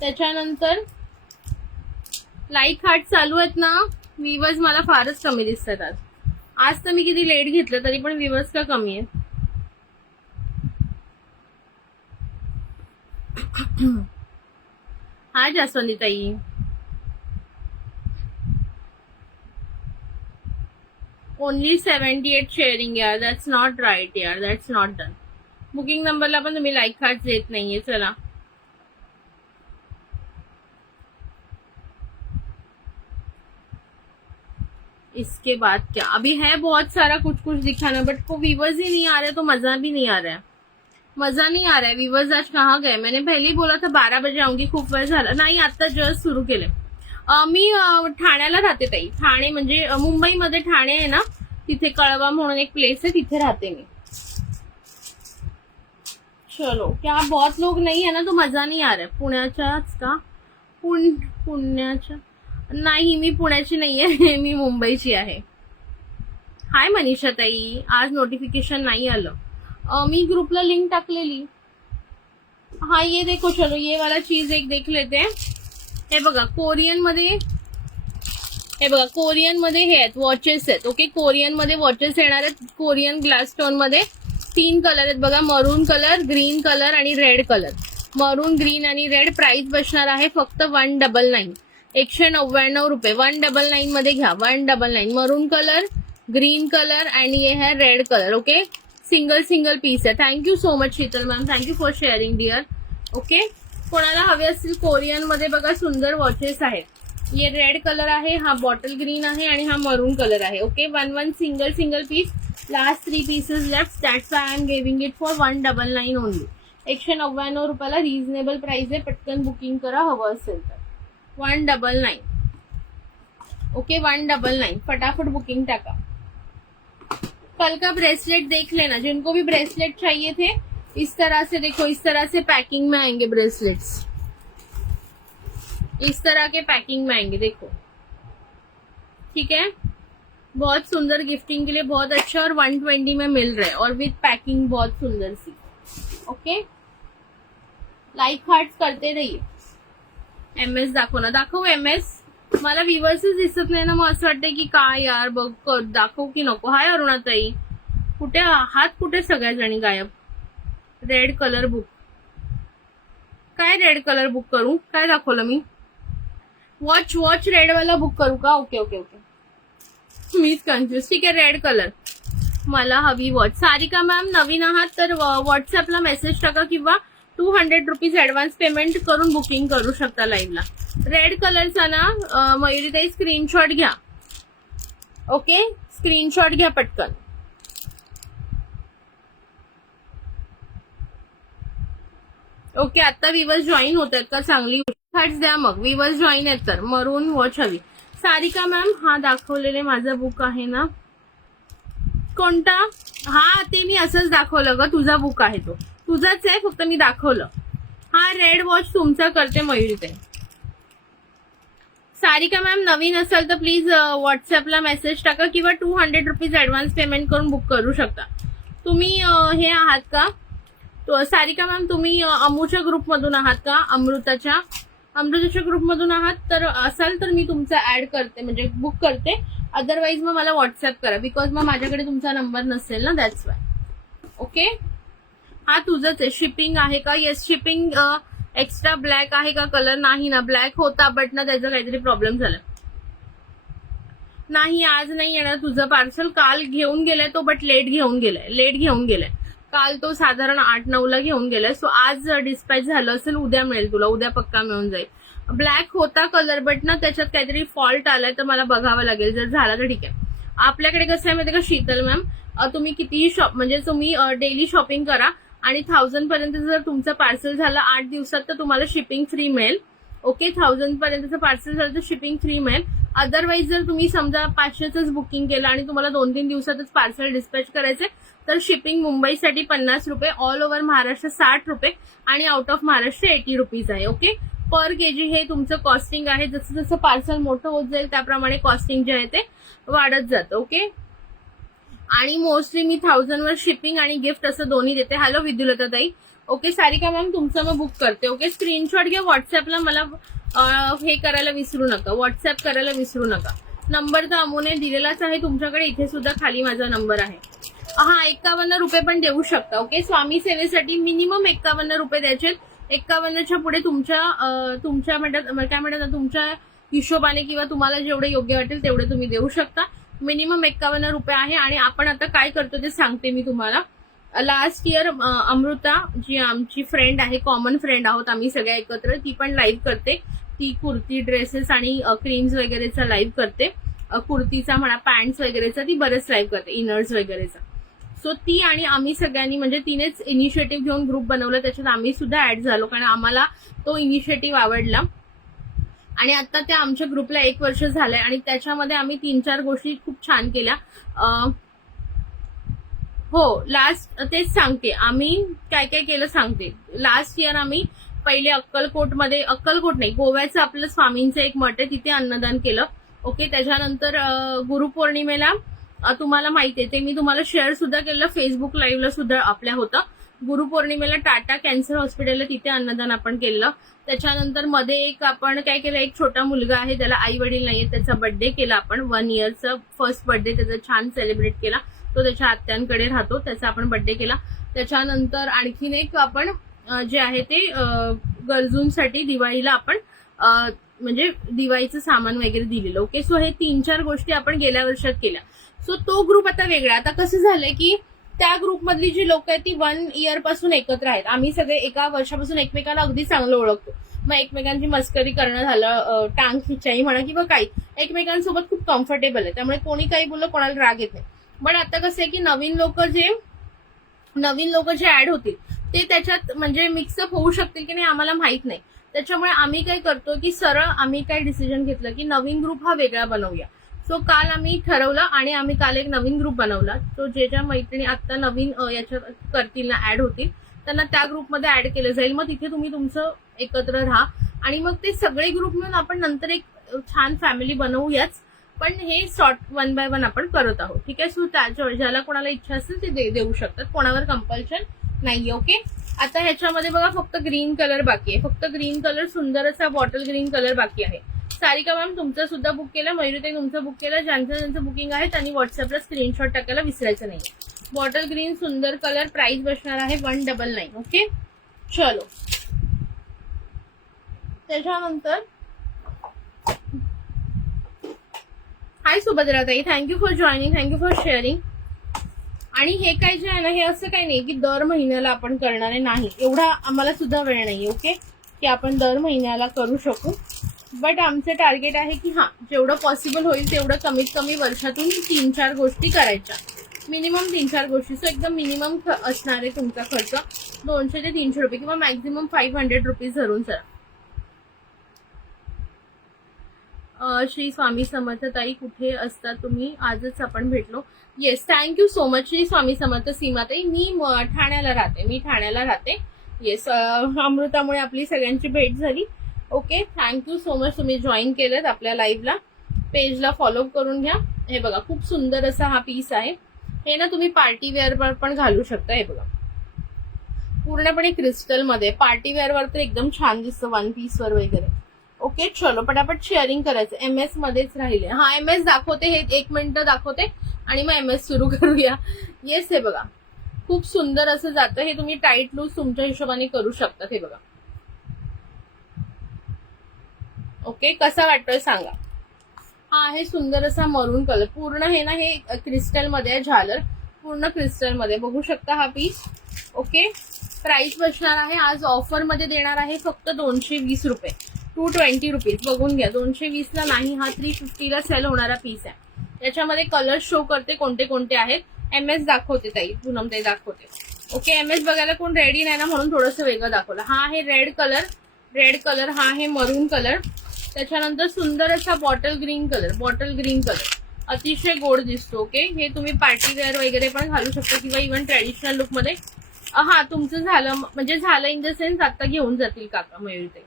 त्याच्यानंतर लाईक हार्ट चालू आहेत ना व्ह्यूअर्स? मला फारच कमी दिसतात आज तर मी किती लेट घेतलं तरी पण व्ह्यूअर्स का कमी आहेत? हाय जास्वंदी ताई, ओनली 78 शेअरिंग यार, दॅट्स नॉट राईट यार, दॅट्स नॉट डन। बुकिंग नंबरला पण तुम्ही लाईक हार्ट देत नाहीये। चला, इसके बाद क्या, अभी है बहुत सारा कुछ कुछ दिखाना, बट वो व्यूवर्स ही नहीं आ रहे तो मजा भी नहीं आ रहा है, मजा नहीं आ रहा है. व्यूवर्स आज कहाँ गए? मैंने पहले ही बोला था 12 बजे आऊंगी, खूप वेळ झाला. नाही, आता जस्ट सुरू केले. मी ठाण्याला राहते ताई. ठाणे म्हणजे मुंबईमध्ये ठाणे आहे ना, तिथे कळवा म्हणून एक प्लेस आहे, तिथे राहते मी. चलो, क्या बहुत लोग नहीं है ना तो मजा नहीं आ रहा है. पुण्याच्याच का? पुण्याच्या नाही, मी पुण्याची नाहीये, मी मुंबईची आहे. हाय मनीषा ताई, आज नोटिफिकेशन नाही आलं. मी ग्रुपला लिंक टाकलेली. हाँ ये देखो, चलो ये वाला चीज एक देख लेते हैं. हे बघा कोरियन मध्ये, हे बघा कोरियन मध्ये हे आहेत वॉचेस आहेत. ओके, कोरियन मध्ये वॉचेस येणार आहेत. कोरियन ग्लास स्टोन मध्ये 3 कलर आहेत बघा, मरून कलर, ग्रीन कलर आणि रेड कलर. मरून, ग्रीन आणि रेड. प्राइस बसणार आहे फक्त 199, 199 रुपये. 199 मध्ये घ्या, 199. मरून कलर, ग्रीन कलर आणि ये है red colour. Okay, single piece आहे. Thank you so much Sheetal ma'am, thank you for sharing dear. Okay, कोणाला हवे असतील कोरियन मध्ये बघा सुंदर वॉचेस आहेत. ये रेड कलर आहे, हा बॉटल ग्रीन आहे आणि हा मरून कलर आहे. Okay, 1 single piece. Last 3 pieces left, that's why I am giving it for 199 only. 199 रुपयाला रिझनेबल प्राइस आहे. पटकन बुकिंग करा हवं असेल तर. 199. ओके, 199. फटाफट बुकिंग टाका. कल का ब्रेसलेट देख लेना, जिनको भी ब्रेसलेट चाहिए थे. इस तरह से देखो, इस तरह से पैकिंग में आएंगे ब्रेसलेट्स. इस तरह के पैकिंग में आएंगे, देखो. ठीक है, बहुत सुंदर, गिफ्टिंग के लिए बहुत अच्छा, और 120 में मिल रहा है और विथ पैकिंग बहुत सुंदर सी. ओके, लाइक हार्ट्स करते रहिए. MS दाखव ना, दाखव MS. मला व्ह्यूअर्सच दिसत नाही ना, मग असं वाटतंय की काय यार, बघ दाखव की नको. हाय अरुणाताई, कुठे आहात? कुठे सगळ्या जणी गायब? रेड कलर बुक, काय रेड कलर बुक करू? काय दाखवलं मी? वॉच रेड वाला बुक करू का? ओके ओके ओके, मीच कन्फ्युज. ठीक आहे, रेड कलर मला हवी वॉच. सारिका मॅम नवीन आहात तर व्हॉट्सअपला मेसेज टाका किंवा 200 रुपीज ऍडव्हान्स पेमेंट करून बुकिंग करू शकता लाईव्हला. रेड कलरचा ना मयुरीताई स्क्रीनशॉट घ्या. ओके, स्क्रीनशॉट घ्या पटकन. ओके, आता व्ह्यूअर्स जॉईन होत आहेत का? चांगली हार्ट्स द्या मग. व्ह्यूअर्स जॉईन आहेत तर मरून वॉच हवी. सारिका मॅम, हा दाखवलेले माझा बुक आहे ना, कोणता? हा, ते मी असंच दाखवलं ग, तुझा बुक आहे तो, तुझाच आहे, फक्त मी दाखवलं. हा रेड वॉच तुमचा करते मयुरीताई. सारिका मॅम नवीन असाल तर प्लीज व्हॉट्सअपला मेसेज टाका किंवा 200 रुपीज ऍडव्हान्स पेमेंट करून बुक करू शकता. तुम्ही हे आहात का? तो सारिका मॅम तुम्ही अमूच्या ग्रुपमधून आहात का? अमृताच्या ग्रुपमधून आहात तर असाल तर मी तुमचा ऍड करते, म्हणजे बुक करते. अदरवाईज मग मला व्हॉट्सअप करा, बिकॉज मग माझ्याकडे तुमचा नंबर नसेल ना, दॅट्स वाय. ओके, हा तुझंच आहे. शिपिंग आहे का? Yes, shipping. एक्स्ट्रा ब्लॅक आहे का कलर? नाही ना, ब्लॅक होता बट ना त्याचा काहीतरी प्रॉब्लेम झाला. नाही, आज नाही येणार तुझं पार्सल. काल घेऊन गेलाय तो, बट लेट घेऊन गेलाय. काल तो साधारण 8-9 ला घेऊन गेलाय. सो आज डिस्पॅच झालं असेल, उद्या मिळेल तुला, उद्या पक्का मिळून जाईल. ब्लॅक होता कलर बट ना त्याच्यात काहीतरी फॉल्ट आलाय, तर मला बघावं लागेल. जर झाला तर ठीक आहे. आपल्याकडे कसं आहे माहिती का शीतल मॅम, तुम्ही कितीही शॉप, म्हणजे तुम्ही डेली शॉपिंग करा आणि 1000 पर्यंत जर तुमचं पार्सल झालं 8 दिवसात तर तुम्हाला शिपिंग फ्री मिळेल. ओके, 1000 पर्यंतचं पार्सल झालं तर शिपिंग फ्री मिळेल. अदरवाईज जर तुम्ही समजा 500च बुकिंग केलं आणि तुम्हाला 2-3 दिवसातच पार्सल डिस्पॅच करायचंय तर शिपिंग मुंबईसाठी 50 रुपये, ऑल ओव्हर महाराष्ट्र 60 रुपये आणि आउट ऑफ महाराष्ट्र 80 रुपीज आहे. ओके, पर केजी हे तुमचं कॉस्टिंग आहे. जसं जसं पार्सल मोठं होत जाईल त्याप्रमाणे कॉस्टिंग जे आहे ते वाढत जातं. ओके, आणि मोस्टली मी 1000 वर शिपिंग आणि गिफ्ट असं दोन्ही देते. हॅलो विद्युलता ताई. ओके, सारिका मॅम तुमचं मग बुक करते. ओके, स्क्रीनशॉट घ्या. व्हॉट्सअपला मला हे करायला विसरू नका, व्हॉट्सअप करायला विसरू नका. नंबर तर अमोने दिलेलाच आहे तुमच्याकडे, इथे सुद्धा खाली माझा नंबर आहे. हा, 51 रुपये पण देऊ शकता. ओके, स्वामी सेवेसाठी मिनिमम 51 रुपये द्यायचे. 51च्या पुढे तुमच्या म्हणतात काय म्हणतात तुमच्या हिशोबाने किंवा तुम्हाला जेवढे योग्य वाटेल तेवढे तुम्ही देऊ शकता. मिनिमम 51 रुपये आहे. आणि आपण आता काय करतो ते सांगते मी तुम्हाला. लास्ट इयर अमृता जी आमची फ्रेंड आहे, कॉमन फ्रेंड आहोत आम्ही सगळ्या एकत्र, ती पण लाईव्ह करते. ती कुर्ती, ड्रेसेस आणि क्रीम्स वगैरेचा लाईव्ह करते. कुर्तीचा म्हणा, पॅन्ट्स वगैरेचा ती बरेच लाईव्ह करते, इनर्स वगैरेचा. सो ती आणि आम्ही सगळ्यांनी म्हणजे तिनेच इनिशिएटिव्ह घेऊन ग्रुप बनवला, त्याच्यात आम्ही सुद्धा ऍड झालो कारण आम्हाला तो इनिशिएटिव्ह आवडला. आणि आता त्या आमच्या ग्रुपला 1 वर्ष झालंय आणि त्याच्यामध्ये आम्ही 3-4 गोष्टी खूप छान केल्या. हो, लास्ट तेच सांगते, आम्ही काय काय केलं सांगते. लास्ट इयर आम्ही पहिले अक्कलकोट नाही, गोव्याचं आपलं स्वामींचं एक मठ आहे, तिथे अन्नदान केलं. ओके, त्याच्यानंतर गुरुपौर्णिमेला तुम्हाला माहिती आहे ते मी तुम्हाला शेअर सुद्धा केलं, फेसबुक लाईव्हला सुद्धा आपल्या होतं. गुरुपौर्णिमेला टाटा कॅन्सर हॉस्पिटलला तिथे अन्नदान आपण केलं. त्याच्यानंतर मध्ये एक आपण काय केलं, एक छोटा मुलगा आहे त्याला आई वडील नाहीये, त्याचा बर्थडे केला आपण. 1 इयरचा फर्स्ट बर्थडे त्याचा छान सेलिब्रेट केला. तो त्याच्या आत्यांकडे राहतो, त्याचा आपण बर्थडे केला. त्याच्यानंतर आणखीन एक आपण जे आहे ते गरजूंसाठी दिवाळीला आपण म्हणजे दिवाळीचं सामान वगैरे दिलेलं. ओके, सो हे 3-4 गोष्टी आपण गेल्या वर्षात केल्या. सो तो ग्रुप आता वेगळा. आता कसं झालंय की त्या ग्रुपमधली जी लोक आहेत ती 1 इयर पासून एकत्र आहेत. आम्ही सगळे 1 वर्षापासून एकमेकाला अगदी चांगलं ओळखतो. मग एकमेकांची मस्करी करणं झालं, टांग खिचाई म्हणा किंवा काही, एकमेकांसोबत खूप कम्फर्टेबल आहे. त्यामुळे कोणी काही बोललं कोणाला राग येत नाही. पण आता कसं आहे की नवीन लोक जे ऍड होतील ते त्याच्यात म्हणजे मिक्सअप होऊ शकतील की नाही आम्हाला माहित नाही. त्याच्यामुळे आम्ही काय करतो की सरळ आम्ही काय डिसिजन घेतलं की नवीन ग्रुप हा वेगळा बनवूया. सो काल आम्ही ठरवलं आणि आम्ही काल एक नवीन ग्रुप बनवला. तो ज्या मैत्रिणी आता नवीन याच्यात करतील ना, ऍड होतील, त्यांना त्या ग्रुपमध्ये ऍड केलं जाईल. मग तिथे तुम्ही तुमचं एकत्र राहा आणि मग ते सगळे ग्रुप मिळून आपण नंतर एक छान फॅमिली बनवूयाच. पण हे शॉर्ट 1 बाय 1 आपण करत आहोत. ठीक आहे, सो त्याच्यावर ज्याला कोणाला इच्छा असेल ते देऊ शकतात, कोणावर कंपल्शन नाहीये. ओके, आता ह्याच्यामध्ये बघा फक्त ग्रीन कलर बाकी आहे, फक्त ग्रीन कलर, सुंदर असा बॉटल ग्रीन कलर बाकी आहे. सारिका मॅम तुमचं सुद्धा बुक केलं, मयुरीताई तुमचं बुक केलं, ज्यांचं बुकिंग आहे त्यांनी व्हॉट्सअपला स्क्रीनशॉट टाकायला विसरायचं नाही. बॉटल ग्रीन सुंदर कलर, प्राइस बसणार आहे 199. ओके, चलो. त्याच्यानंतर हाय सुभद्राताई, thank you for joining, thank you for sharing. आणि हे काय जे आहे ना, हे असं काही नाही की दर महिन्याला आपण करणारे नाही, एवढा आम्हाला सुद्धा वेळ नाही. ओके, की आपण दर महिन्याला करू शकू. बट आमचं टार्गेट आहे की हा जेवढं पॉसिबल होईल तेवढं कमीत कमी वर्षातून 3-4 गोष्टी करायच्या, मिनिमम 3-4 गोष्टी. सो एकदम मिनिमम असणार आहे तुमचा खर्च 200 ते 300 रुपये किंवा मॅक्झिमम 500 रुपीज धरून चला. श्री स्वामी समर्थ ताई, कुठे असता तुम्ही? आजच आपण भेटलो. Yes, thank you so much Shri Swami Samarth सीमाताई. मी ठाण्याला राहते. येस, अमृतामुळे आपली सगळ्यांची भेट झाली. ओके, थँक्यू सो मच, तुम्ही जॉईन केलं आपल्या लाईव्हला. पेजला फॉलो करून घ्या. हे बघा खूप सुंदर असा हा पीस आहे. हे ना तुम्ही पार्टी वेअरवर पण घालू शकता. हे बघा पूर्णपणे क्रिस्टलमध्ये, पार्टी वेअरवर तर एकदम छान दिसतं, 1 पीसवर वगैरे. ओके, चलो पटापट शेअरिंग करायचं. MS मध्येच राहिले. हा MS दाखवते, हे 1 मिनिट दाखवते आणि मग MS सुरू करूया. येस, हे बघा खूप सुंदर असं जातं. हे तुम्ही टाईट लूज तुमच्या हिशोबाने करू शकता. हे बघा. ओके, कसा वाटतोय सांगा. हा आहे सुंदर असा मरून कलर, पूर्ण हे ना हे क्रिस्टल मध्ये आहे, झालर पूर्ण क्रिस्टल मध्ये बघू शकता हा पीस. ओके, प्राइस बसणार आहे आज ऑफर मध्ये देणार आहे फक्त 220 रुपये, 220 रुपीज. बघून घ्या, 220 ला नाही, हा 350 ला सेल होणारा पीस आहे. याच्यामध्ये कलर शो करते कोणते कोणते आहेत. MS दाखवते ताई, पूनम ताई दाखवते. ओके, MS बघायला कोण रेडी नाही ना, म्हणून थोडंसं वेगळं दाखवलं. हा आहे रेड कलर, हा आहे मरून कलर. त्याच्यानंतर सुंदर असा बॉटल ग्रीन कलर, अतिशय गोड दिसतो. ओके, हे तुम्ही पार्टी वेअर वगैरे पण घालू शकता किंवा इव्हन ट्रॅडिशनल लुक मध्ये. हा तुमचं झालं म्हणजे झालं इन द सेन्स आता घेऊन जातील काका मयुरीताई,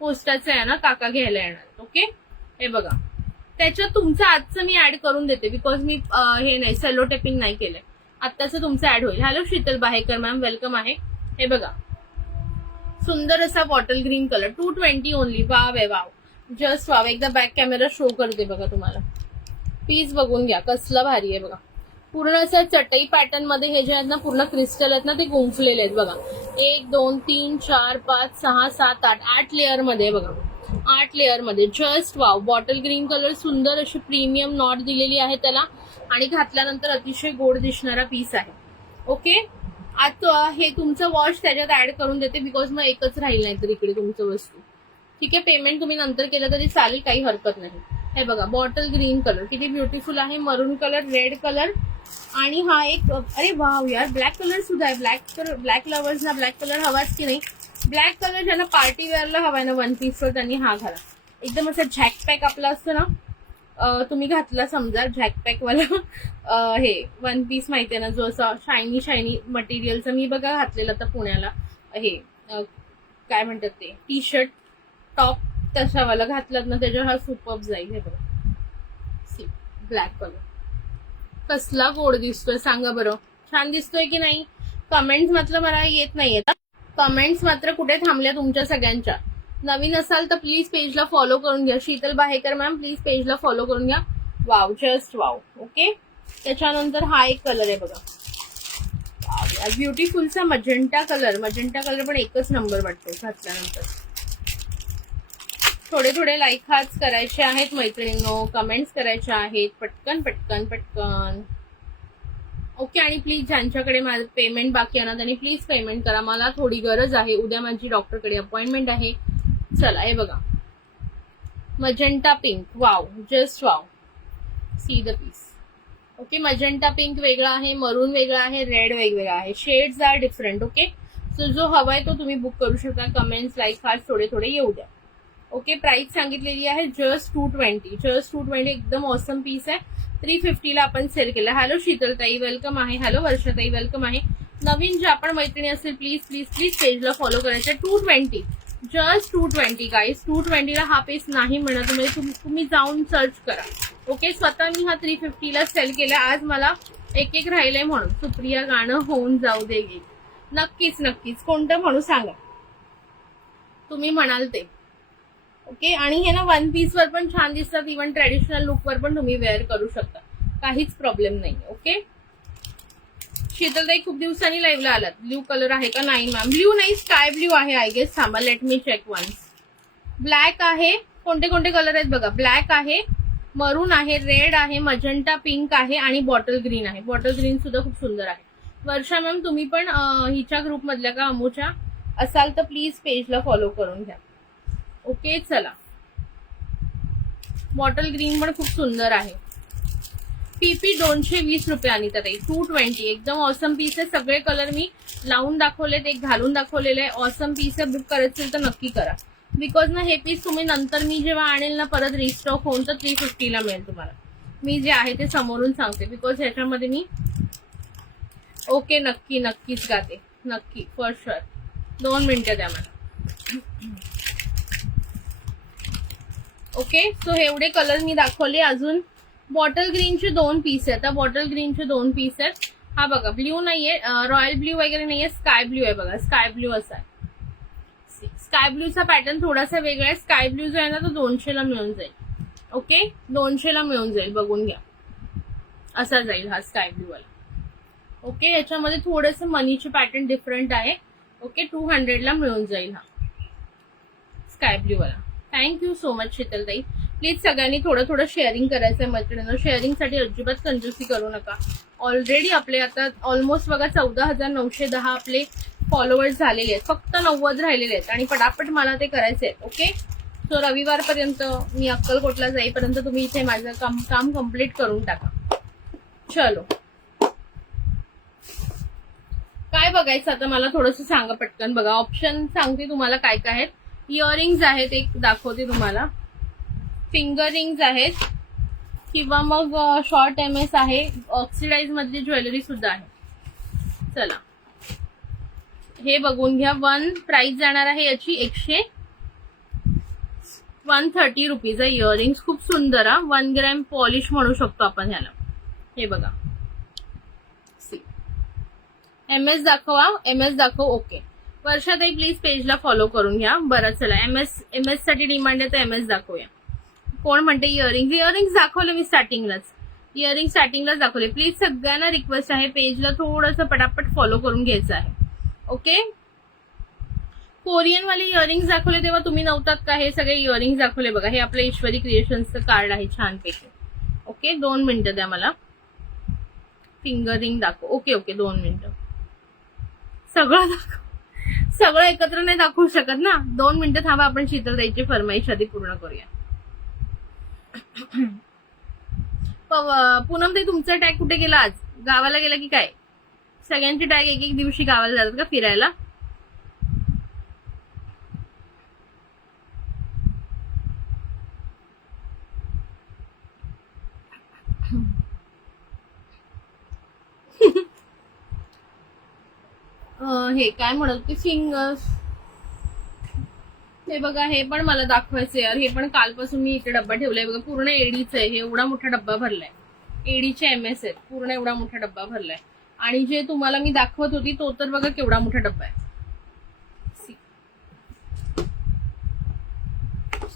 पोस्टाचं आहे ना, काका घ्यायला येणार. ओके, हे बघा त्याच्यात तुमचं आजचं मी ऍड करून देते, बिकॉज मी हे नाही सेलो टेपिंग नाही केलंय. आत्ताचं तुमचं ऍड होईल. Hello Sheetal Bahekar ma'am, welcome आहे. हे बघा सुंदर असा bottle green colour, 220 only. Wow आहे, वाव, जस्ट वाव. एकदा बॅक कॅमेरा शो करते बघा तुम्हाला. पीस बघून घ्या कसला भारी आहे बघा. पूर्ण असं चटई पॅटर्न मध्ये हे जे आहेत ना पूर्ण क्रिस्टल आहेत ना ते गुंफलेले आहेत बघा. 1 2 3 4 5 6 7 8 लेअर मध्ये बघा, 8 लेअर मध्ये. Just wow. Bottle green colour, सुंदर अशी प्रीमियम नॉट दिलेली आहे त्याला आणि घातल्यानंतर अतिशय गोड दिसणारा पीस आहे. ओके, आता हे तुमचं वॉश त्याच्यात ऍड करून देते, बिकॉज मग एकच राहील नाही तर इकडे तुमचं वस्तू. ठीक आहे, पेमेंट तुम्ही नंतर केलं तरी चालेल, काही हरकत नाही. हे बघा बॉटल ग्रीन कलर किती ब्युटिफुल आहे, मरून कलर, रेड कलर आणि हा एक, अरे वाव यार ब्लॅक कलर सुद्धा आहे. ब्लॅक लवर्सना ब्लॅक कलर हवाच की नाही. ब्लॅक कलर ज्यांना पार्टी वेअरला हवाय ना वन पीसवर त्यांनी हा घाला. एकदम असं झॅकपॅक आपला असतो ना, तुम्ही घातला समजा झॅकपॅक वाला हे वन पीस माहितीये ना, जो असं शायनी शायनी मटेरियलचं. मी बघा घातलेलं आता पुण्याला हे काय म्हणतात ते टी शर्ट टॉप तशावाला घातलात ना, त्याच्यावर हा सुपर्ब जाईल. हे बघा ब्लॅक कलर कसला गोड दिसतोय सांगा बरं, छान दिसतोय की नाही. कमेंट्स मात्र मला येत नाहीयेत, कमेंट्स मात्र कुठे थांबल्या तुमच्या सगळ्यांच्या. नवीन असाल तर प्लीज पेजला फॉलो करून घ्या. Sheetal Bahekar ma'am please पेजला follow करून घ्या. Wow just wow. ओके त्याच्यानंतर हा एक कलर आहे बघा, ब्युटिफुलचा मजेंटा कलर. मजेंटा कलर पण एकच नंबर वाटतो घातल्यानंतर. थोडे थोडे लाईक हाच करायचे आहेत मैत्रिणींनो, कमेंट्स करायच्या आहेत पटकन पटकन पटकन. ओके आणि प्लीज ज्यांच्याकडे माझं पेमेंट बाकी आहे ना त्यांनी प्लीज पेमेंट करा, मला थोडी गरज आहे. उद्या माझी डॉक्टरकडे अपॉइंटमेंट आहे. चला हे बघा magenta pink, wow just wow, see the piece. Okay magenta pink वेगळा आहे, मरून वेगळा आहे, रेड वेगवेगळा आहे. Shades are different. Okay so जो हवाय तो तुम्ही बुक करू शकता. कमेंट्स लाईक हार्ट थोडे थोडे येऊ द्या. ओके प्राइस सांगितलेली आहे जस्ट 220. जस्ट 220 एकदम ऑसम पीस आहे. 350 ला आपण सेल केला. हॅलो शीतलताई वेलकम आहे. हॅलो वर्षाताई वेलकम आहे. नवीन जे आपण मैत्रिणी असेल प्लीज प्लीज प्लीज पेजला फॉलो करायचं. 220 जस्ट 220 गाईज. 220 ला हा पीस नाही मिळत, म्हणजे तुम्ही जाऊन सर्च करा. ओके स्वतः मी हा 350 ला सेल केला. आज मला एक एक राहिलंय म्हणून सुप्रिया गाणं होऊन जाऊ दे. नक्कीच नक्कीच कोणतं म्हणू सांगा तुम्ही म्हणाल ते. ओके आणि हे ना वन पीस वर पण छान दिसतात, इव्हन ट्रेडिशनल लुक वर पण तुम्ही वेअर करू शकता, काहीच प्रॉब्लेम नाही. ओके शीतलताई खूप दिवसांनी लाईव्हला आलात. ब्ल्यू कलर आहे का? नाही मॅम ब्ल्यू नाही, स्काय ब्ल्यू आहे आय गेस. थांबा let me check once. Black आहे. कोणते कोणते कलर आहेत बघा, ब्लॅक आहे, मरून आहे, रेड आहे, मजंटा पिंक आहे आणि बॉटल ग्रीन आहे. बॉटल ग्रीन सुद्धा खूप सुंदर आहे. वर्षा मॅम तुम्ही पण हिच्या ग्रुप मधल्या का अमूच्या असाल तर प्लीज पेजला फॉलो करून घ्या. ओके चला बॉटल ग्रीन पण खूप सुंदर आहे. पीपी 220 रुपये आणि ताई 220 एकदम ऑसम पीस आहे. सगळे कलर मी लावून दाखवलेत, एक घालून दाखवलेले आहे. ऑसम पीस आहे. बुक करायचं असेल तर नक्की करा. बिकॉज ना हे पीस तुम्ही नंतर मी जेव्हा आणेल ना परत रिस्टॉक होऊन तर 350 ला मिळेल तुम्हाला. मी जे आहे ते समोरून सांगते बिकॉज ह्याच्यामध्ये मी ओके नक्की नक्कीच गाते नक्की फॉर शुअर. 2 मिनिटं द्या मला. ओके सो एवढे कलर मी दाखवले. अजून बॉटल ग्रीनचे 2 पीस आहेत. आता बॉटल ग्रीनचे 2 पीस आहेत. हा बघा ब्ल्यू नाहीये, रॉयल ब्ल्यू वगैरे नाहीये, स्काय ब्ल्यू आहे बघा. स्काय ब्ल्यू असा आहे. स्काय ब्ल्यूचा पॅटर्न थोडासा वेगळा आहे. स्काय ब्ल्यू जो आहे ना तो 200 ला मिळून जाईल. ओके 200 ला मिळून जाईल, बघून घ्या. असा जाईल हा स्काय ब्ल्यू वाला. ओके याच्यामध्ये थोडंसं मनीचे पॅटर्न डिफरंट आहे. ओके 200 ला मिळून जाईल हा स्काय ब्ल्यू वाला. थँक्यू सो मच शीतलताई. प्लीज सगळ्यांनी थोडं थोडं शेअरिंग करायचं आहे मैत्रिणींना. शेअरिंगसाठी अजिबात कंजूसी करू नका. ऑलरेडी आपले आता ऑलमोस्ट बघा 14,910 आपले फॉलोअर्स झालेले आहेत. फक्त 90 राहिलेले आहेत आणि पटापट मला ते करायचे आहेत. ओके सो रविवारपर्यंत मी अक्कलकोटला जाईपर्यंत तुम्ही इथे माझं काम कम्प्लीट करून टाका. चलो काय बघायचं आता मला थोडंसं सांगा पटकन. बघा ऑप्शन सांगते तुम्हाला काय काय आहेत. इयरिंग्स आहेत, एक दाखवते तुम्हाला. फिंगर रिंग्स आहेत किंवा मग शॉर्ट MS आहे. ऑक्सिडाइज मधली ज्वेलरी सुद्धा आहे. चला हे बघून घ्या. प्राइस जाणार आहे याची 130 रुपीज आहे. इयरिंग्स खूप सुंदर हा. 1 ग्रॅम पॉलिश म्हणू शकतो आपण ह्याला. हे बघा MS दाखवा, MS दाखव. ओके वर्षाताई प्लीज पेजला फॉलो करून घ्या. बरं चला MS साठी डिमांड आहे तर MS दाखवूया. कोण म्हणते इयरिंग्स दाखवले मी स्टार्टिंगलाच. इयरिंग्स स्टार्टिंगलाच दाखवले. प्लीज सगळ्यांना रिक्वेस्ट आहे पेजला थोडंसं पटापट फॉलो करून घ्यायचं आहे. ओके कोरियन वाले इयरिंग्स दाखवले तेव्हा तुम्ही नव्हतात का? हे सगळे इयरिंग्स दाखवले बघा. हे आपलं ईश्वरी क्रिएशन्सचं कार्ड आहे छानपैकी. ओके 2 मिनिटं द्या मला. फिंगर रिंग दाखव. ओके 2 मिनिटं. सगळं एकत्र नाही दाखवू शकत ना. 2 मिनिटं थांबा. आपण शीतलताईची फरमाईश आधी पूर्ण करूया. पूनम ताई तुमचा टॅग कुठे गेला आज? गावाला गेला की काय? सगळ्यांची टॅग एक एक दिवशी गावाला जातात का फिरायला? हे काय म्हणत होते सिंगर्स, हे बघा हे पण मला दाखवायचं यार. हे पण कालपासून मी इथे डब्बा ठेवलाय बघा. पूर्ण एडीच आहे. हे एवढा मोठा डब्बा भरलाय. एडीचे MS आहेत. पूर्ण एवढा मोठा डब्बा भरलाय. आणि जे तुम्हाला मी दाखवत होती तो तर बघा केवढा मोठा डब्बा आहे.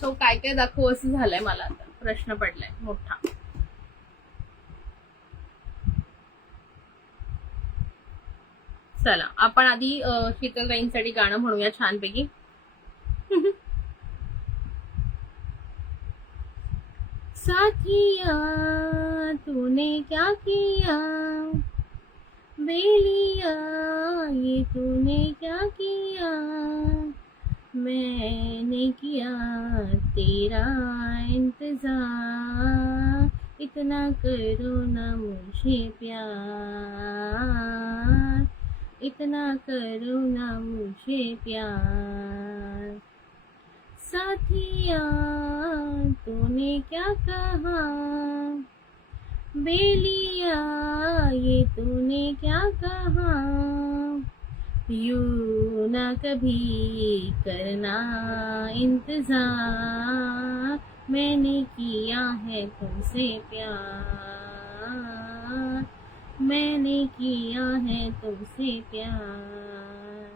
सो काय काय दाखवू असं झालंय मला. आता प्रश्न पडलाय मोठा. चला आपण आधी शीतलताईंसाठी गाणं म्हणूया छानपैकी. साथिया तूने क्या किया, बेलिया ये तूने क्या किया, मैंने किया तेरा इंतजार, इतना करो ना मुझे प्यार, इतना करो ना मुझे प्यार. साथिया तूने क्या कहा, बेलिया ये तूने क्या कहा, यूं ना कभी करना इंतजार, मैंने किया है तुमसे प्यार, मैंने किया है तुमसे प्यार.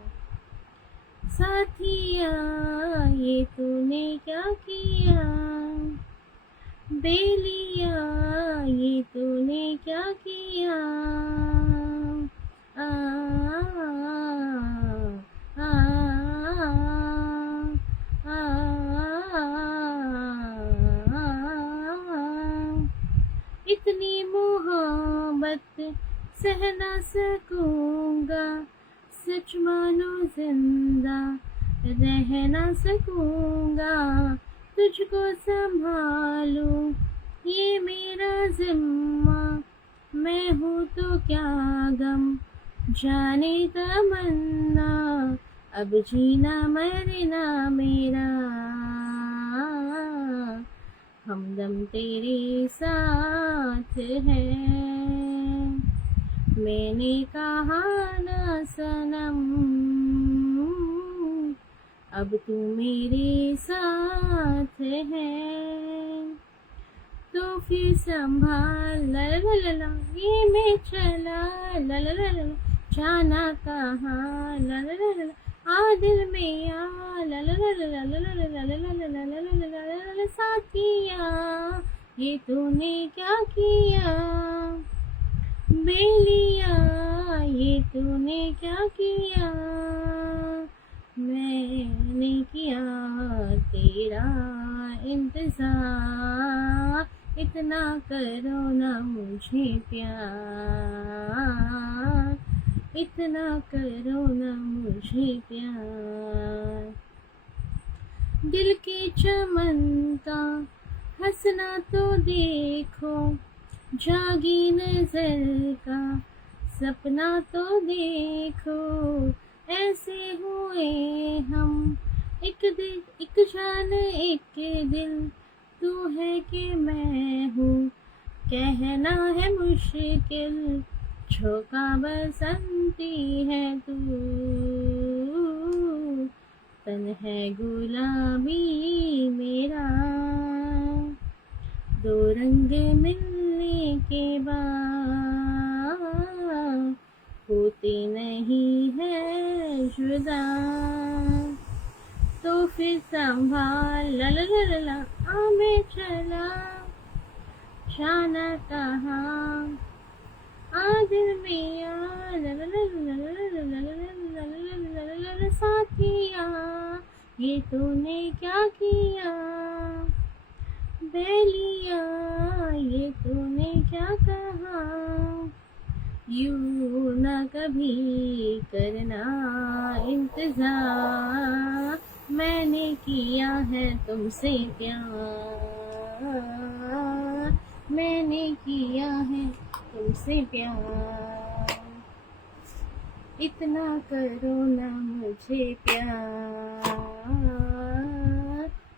साथिया ये तूने क्या किया, बेलिया ये तूने क्या किया, आ, आ, आ, इतनी मोहब्बत सह ना सकूंगा, सच मानो जिंदा रह ना सकूंगा, तुझको संभालूं ये मेरा जिम्मा, मैं हूँ तो क्या गम जाने तमन्ना, अब जीना मरना मेरा हमदम तेरे साथ है, मैंने कहा ना सनम अब तू मेरे साथ है, तो फिर संभाल ला ला ला ला, ये मैं चला ला ला ला ला, जाना कहाँ ला ला ला ला, आ दिल में आ ला ला ला ला ला ला ला ला ला ला ला ला ला. साथिया ये तूने क्या किया, बेलिया ये तूने क्या किया, मैंने किया तेरा इंतजार, इतना करो ना मुझे प्यार, इतना करो ना मुझे प्यार. दिल के चमन का हंसना तो देखो, जागी नजर का सपना तो देखो, ऐसे हुए हम एक दिल एक जान एक दिल, तू है कि मैं हूँ कहना है मुश्किल, झोंका बसंती है तू, तन है गुलाबी मेरा, दो रंग मिलने के बाद होते नहीं है जुदा, तो फिर संभाल ला ला ला ला, आ मैं चला जाना कहाँ, आ दिल में आ ला ला ला ला ला ला ला ला. साथिया ये तूने क्या किया, बेलिया ये तूने क्या कहा, यूं ना कभी करना इंतजार, मैंने किया है तुमसे प्यार. मैंने किया है तुमसे प्यार, इतना करो ना मुझे प्यार,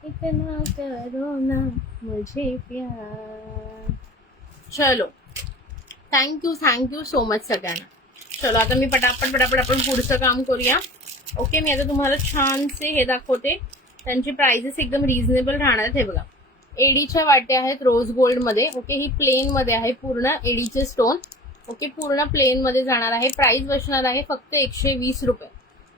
इतना करो ना मुझे प्यार. चलो, थँक्यू सो मच सगळ्यांना. चलो आता मी पटापट आपण पुढचं काम करूया. ओके, मी आता तुम्हाला छानसे हे दाखवते. त्यांची प्राइजेस एकदम रिझनेबल राहणार आहेत. हे बघा, एडीच्या वाट्या आहेत रोज गोल्ड मध्ये. ओके, ही प्लेन मध्ये आहे पूर्ण एडीचे स्टोन. ओके, पूर्ण प्लेन मध्ये जाणार आहे. प्राइस बसणार आहे फक्त 120 रुपये.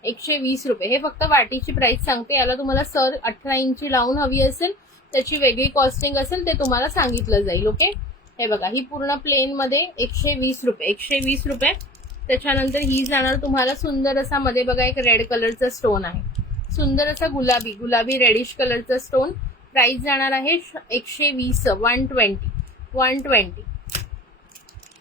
120 रुपये. हे फक्त वाटीची प्राइस सांगते. याला तुम्हाला सर 18 इंची लावून हवी असेल त्याची वेगळी कॉस्टिंग असेल ते तुम्हाला सांगितलं जाईल. ओके, हे बघा, ही पूर्ण प्लेन मध्ये 120 रुपये. 120 रुपये. त्याच्यानंतर ही जाणार तुम्हाला सुंदर असा मध्ये बघा एक रेड कलरचा स्टोन आहे. सुंदर असा गुलाबी रेडिश कलरचा स्टोन. प्राइस जाणार आहे 120. 120.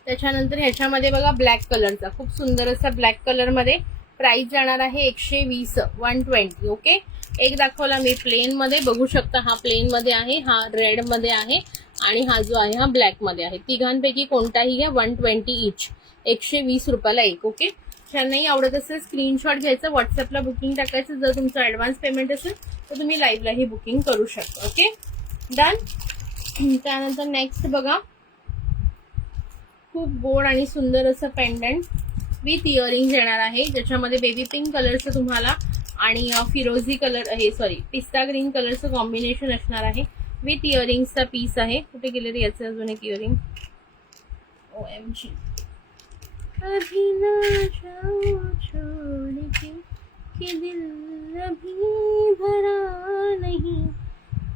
त्याच्यानंतर ह्याच्यामध्ये बघा ब्लॅक कलरचा खूप सुंदर असा ब्लॅक कलर मध्ये. प्राइस जाणार आहे 120. 120. ओके, एक दाखवला मी प्लेन मध्ये, बघू शकता हा प्लेन मध्ये आहे, हा रेड मध्ये आहे आणि हा जो आहे हा ब्लॅक मध्ये आहे. तिघांपैकी कोणताही घ्या. 120 इच. 120 रुपयाला एक. ओके, ज्यांनाही आवडत असेल स्क्रीनशॉट घ्यायचं, व्हॉट्सअपला बुकिंग टाकायचं. जर तुमचं ऍडव्हान्स पेमेंट असेल तर तुम्ही लाईव्हलाही बुकिंग करू शकता. Okay, done. त्यानंतर नेक्स्ट बघा, खूप गोड आणि सुंदर असं पेंडंट विथ इयरिंग येणार आहे, ज्याच्यामध्ये बेबी पिंक कलरचं तुम्हाला आणि फिरोझी कलर पिस्ता ग्रीन कलरचं कॉम्बिनेशन असणार आहे. विथ इयरिंगचा पीस आहे. कुठे गेले रे याचं अजून एक इयरिंग. OMG. अभी ना जाओ छोड़ के दिल अभी भरा नहीं.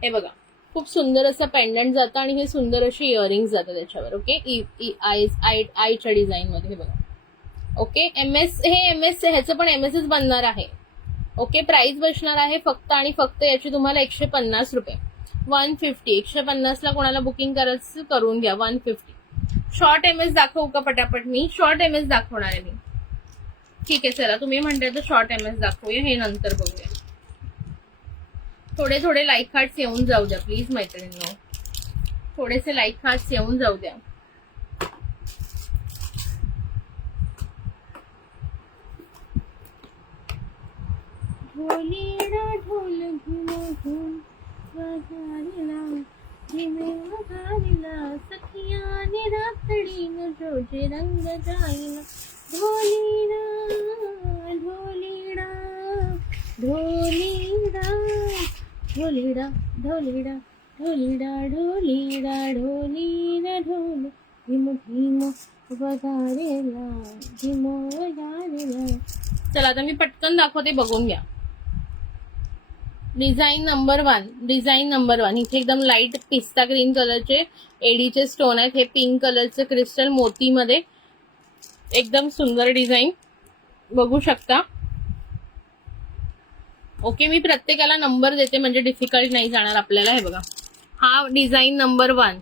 हे बघा, खूप सुंदर असं पेंडंट जातं आणि हे सुंदर असे इयरिंग जातं त्याच्यावर. ओके, आयच्या डिझाईन मध्ये. हे बघा. ओके, MS ह्याचं पण MSच बनणार आहे. ओके, प्राइस बसणार आहे फक्त आणि फक्त याची तुम्हाला 150 रुपये. 150. 150 ला कोणाला बुकिंग करायचं करून घ्या. 150. शॉर्ट MS दाखवू का पटापट? मी शॉर्ट MS दाखवणार आहे मी. ठीक आहे, चला तुम्ही म्हणताय तर शॉर्ट MS दाखवूया, हे नंतर बघूया. थोडे लाईक हार्ट्स येऊन जाऊ द्या प्लीज मैत्रिणींनो. थोडेसे लाईक हार्ट्स येऊन जाऊ द्या. ढोलीडा ढोल घुम घुम वगारिला जिमे वगारिला सखियाने रातडीन जोजे रंग जाईला. ढोलीडा ढोलीडा ढोलीडा ढोलीडा ढोलीडा ढोलीडा ढोलीडा ढोलीडा ढोल घिम घिम वगारेला घिम वगारेला. चला आता मी पटकन दाखवते, बघून घ्या. Design number one. इथे एकदम लाईट पिस्ता ग्रीन कलरचे एडीचे स्टोन आहेत. हे पिंक कलरचे क्रिस्टल मोतीमध्ये एकदम सुंदर डिझाईन बघू शकता. ओके, मी प्रत्येकाला नंबर देते म्हणजे डिफिकल्ट नाही जाणार आपल्याला. हे बघा, हा design number 1.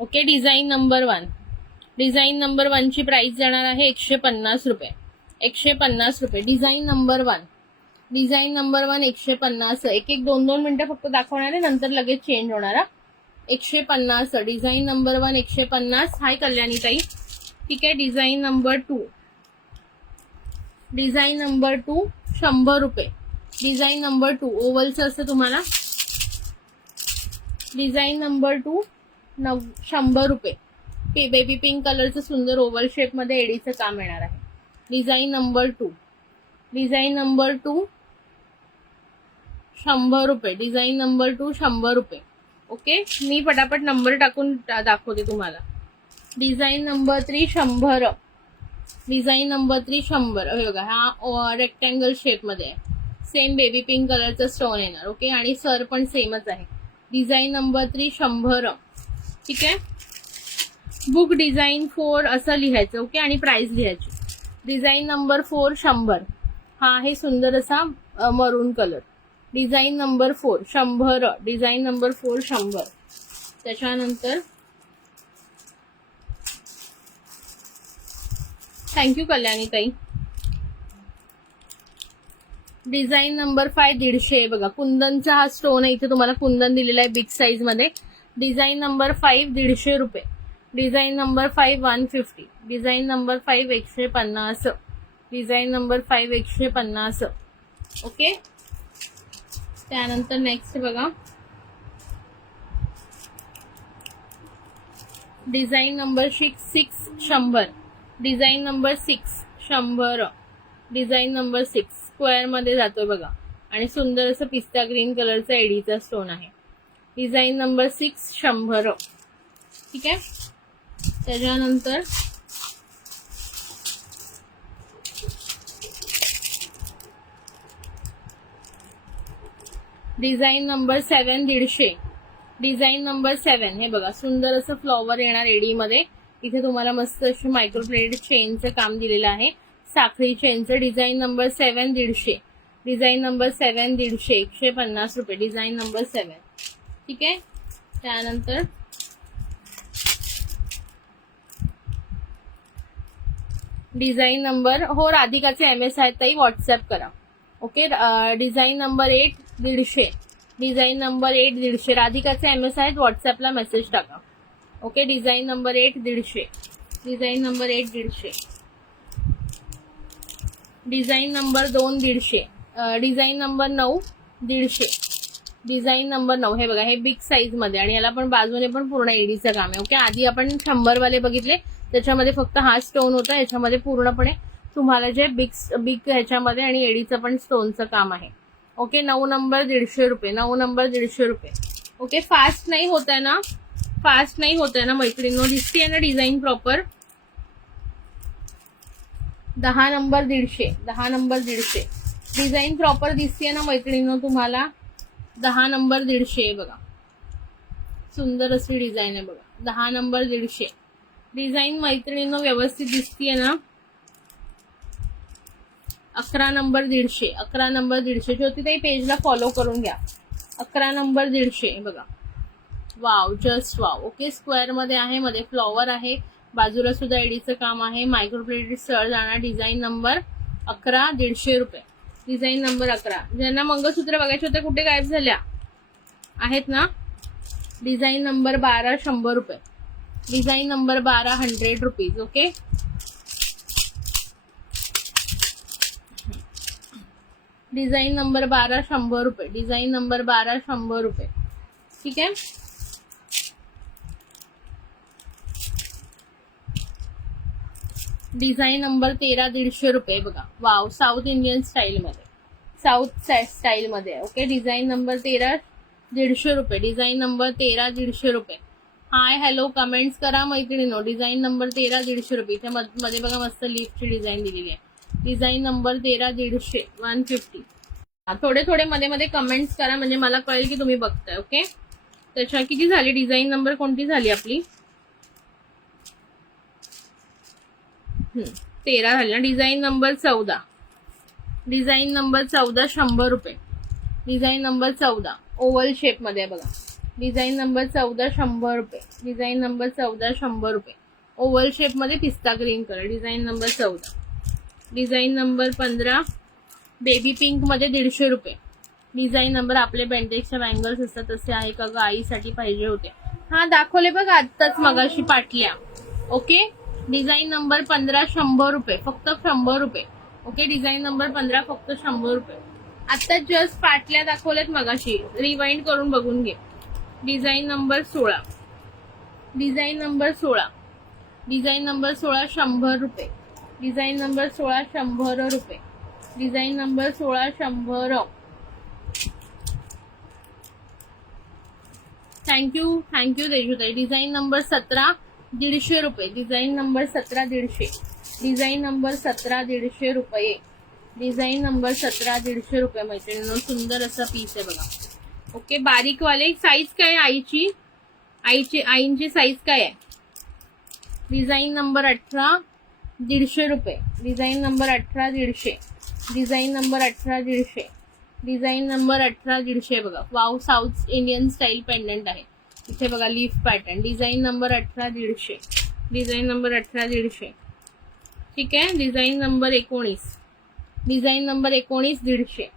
Okay, design number 1. Design number 1 ची प्राइस जाणार आहे 150 रुपये. 150 रुपये. Design number 1. Design number 1 150. एक 2 मिनिटं फक्त दाखवणार आहे, नंतर लगेच चेंज होणार. 150. Design number 1 150. हाय कल्याणी ताई. ठीक आहे, डिझाईन नंबर 2. डिझाईन नंबर 2 100 रुपये. डिझाईन नंबर 2 ओव्हलचं असतं तुम्हाला. डिझाईन नंबर 2 100 रुपये. बेबी पिंक कलरचं सुंदर ओव्हल शेप मध्ये एडीचं काम येणार आहे. Design number 2. डिझाईन नंबर 2 100 रुपये. डिझाईन नंबर 2 100 रुपये. ओके, मी पटापट नंबर टाकून दाखवते तुम्हाला. Design number 3 100. Design number 3 100. हे बघा, हा रेक्टँगल शेप मध्ये आहे. सेम बेबी पिंक कलरचा स्टोन येणार. ओके, आणि सर पण सेमच आहे. Design number 3 100. ठीक आहे, बुक डिझाईन 4 असं लिहायचं. ओके, आणि प्राइस लिहायची. Design number 4 100. हा आहे सुंदर असा मरून colour. Design number 4 100. Design number 4 100. त्याच्यानंतर थँक्यू कल्याणी ताई. Design number 5 150. बघा, कुंदनचा हा स्टोन आहे. इथे तुम्हाला कुंदन दिलेला आहे बिग साईज मध्ये. डिझाईन नंबर 5 150 रुपये. Design number 5 150. Design number 5 150. Design number 5 150. Okay. त्यानंतर नेक्स्ट बघा, design number 6 100. Design number 6 100. Design number 6 square मध्ये जातोय बघा आणि सुंदर असं पिस्ता ग्रीन कलरचा एडीचा स्टोन आहे. Design number 6 100. ठीक आहे. त्याच्यानंतर डिझाईन नंबर 7 150. डिझाईन नंबर 7 हे बघा सुंदर असं फ्लॉवर येणार एडी मध्ये. इथे तुम्हाला मस्त अशी मायक्रोप्लेटेड चेनचं काम दिलेलं आहे, साखळी चेनचं. Design number 7 150. डिझाईन नंबर 7 150 150 रुपये. Design number 7. ठीक आहे. त्यानंतर डिझाईन नंबर, हो राधिकाचे MS आहेत ताई, व्हॉट्सअप करा. Okay. Design number 8 150. Design number 8 150. राधिकाचे MS आहेत, व्हॉट्सअपला मेसेज टाका. Okay. Design number 8 150. Design number 8 150. Design number 2 150. Design number 9 150. Design number 9 हे बघा, हे बिग साईज मध्ये आणि याला पण बाजूने पण पूर्ण एडीचं काम आहे. ओके. आधी आपण 100 वाले बघितले, त्याच्यामध्ये फक्त हा स्टोन होता. याच्यामध्ये पूर्णपणे तुम्हाला जे बिग ह्याच्यामध्ये आणि एडीचं पण स्टोनचं काम आहे. ओके. 9 नंबर 150 रुपये. 9 नंबर 150 रुपये. ओके. फास्ट नाही होत आहे ना, फास्ट नाही होत आहे ना मैत्रिणींनो, दिसते ना design proper. 10 number 150. 10 number 150. Design proper दिसते ना मैत्रिणींनो तुम्हाला. 10 नंबर 150 आहे बघा, सुंदर अशी डिझाईन आहे बघा. 10 नंबर 150. डिझाईन मैत्रिणींनो व्यवस्थित दिसतीये ना. 11 नंबर 150. 11 नंबर 150. ज्योतिताई पेजला फॉलो करून घ्या. 11 नंबर 150 बघा. Wow, just wow. Okay. Square मध्ये आहे, मध्ये फ्लॉवर आहे, बाजूला सुद्धा एडीचं काम आहे, मायक्रोप्लेटेड स्टड जाणार. डिझाईन नंबर 11 150 रुपये. Design number 11. ज्यांना मंगळसूत्र बघायचे होते कुठे गायब झाल्या आहेत ना. डिझाईन नंबर 12 100 रुपये. Design number 12 100 rupees. Okay. Design number 12 100 रुपये. डिझाईन नंबर 12 100 रुपये. ठीक आहे. डिझाईन नंबर 13 150 रुपये बघा. वाव, साऊथ इंडियन स्टाईल मध्ये, साऊथ स्टाईल मध्ये. ओके. डिझाईन नंबर 13 150 रुपये. डिझाईन नंबर 13 150 रुपये. हाय हॅलो कमेंट्स करा मैत्रिणींनो. डिझाईन नंबर 13 150 रुपये. इथे मध्ये बघा मस्त लीफची डिझाईन दिलेली आहे. Design number 13 150 150. थोडे थोडे मध्ये मध्ये कमेंट्स करा म्हणजे मला कळेल की तुम्ही बघताय. ओके. त्याच्या किती झाली, डिझाईन नंबर कोणती झाली आपली. 13 झाली ना. Design number 14. डिझाईन नंबर 14 100 रुपये. डिझाईन नंबर 14 ओव्हल शेप मध्ये आहे बघा. डिझाईन नंबर 14 100 रुपये. डिझाईन नंबर 14 100 रुपये. ओव्हल शेप मध्ये पिस्ता green colour. Design number 14. Design number 15 baby pink मध्ये 150 रुपये. डिझाईन नंबर, आपले बेंटेक्सच्या बँगल्स असतात तसे आहे का ग, आईसाठी पाहिजे होते. हा दाखवले बघा आत्ताच मगाशी पाटल्या. ओके. डिझाईन नंबर 15 100 रुपये, फक्त 100 रुपये. ओके. डिझाईन नंबर 15 फक्त 100 रुपये. आता जस्ट पाटल्या दाखवल्यात मगाशी, रिवाइंड करून बघून घे. Design number 16. Design number 16. Design number 16 100 रुपये. डिझाईन नंबर 16 100 रुपये. Design number 16 100. थँक्यू तेजूताई. डिझाईन नंबर 17 150 रुपये. Design number 17 150. डिझाईन नंबर 17 150 रुपये. डिझाईन नंबर 17 150 रुपये मैत्रिणींनो. सुंदर असा पीस आहे बघा. ओके. बारीक वाले साईज काय आईची, आईंची साईज काय आहे. डिझाईन नंबर 18 150 रुपये. Design number 18 150. Design number 18 150. Design number 18 150 बघा. Wow, south Indian style pendant आहे. इथे बघा leaf pattern. Design number 18 150. Design number 18 150. ठीक आहे. Design number 19. Design number 19 150.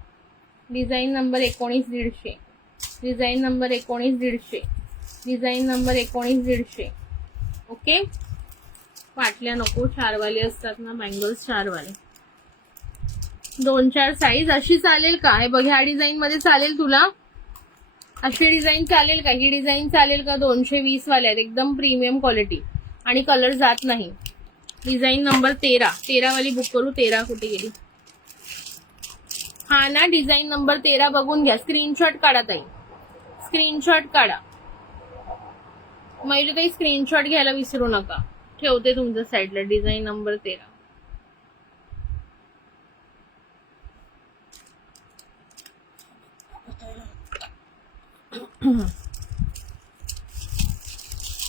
Design number 19 150. Design number 19 150. Design number 19 150. Okay, पाटल्या नको, 4 वाले असतात ना बँगल्स, 4 वाले. 2-4 साईज अशी चालेल का? हे बघ, ह्या डिझाईन मध्ये चालेल तुला? अशी डिझाईन चालेल का? ही डिझाईन चालेल का? 220 वाले आहेत, एकदम प्रीमियम क्वालिटी आणि कलर जात नाही. डिझाईन नंबर 13 वाली बुक करू. 13 कुठे गेली? हा ना, डिझाईन नंबर 13 बघून घ्या. स्क्रीनशॉट काढा ताई, स्क्रीनशॉट काढा. म्हणजे ताई स्क्रीनशॉट घ्यायला विसरू नका. ठेवते तुमच्या साईडला. Design number 13.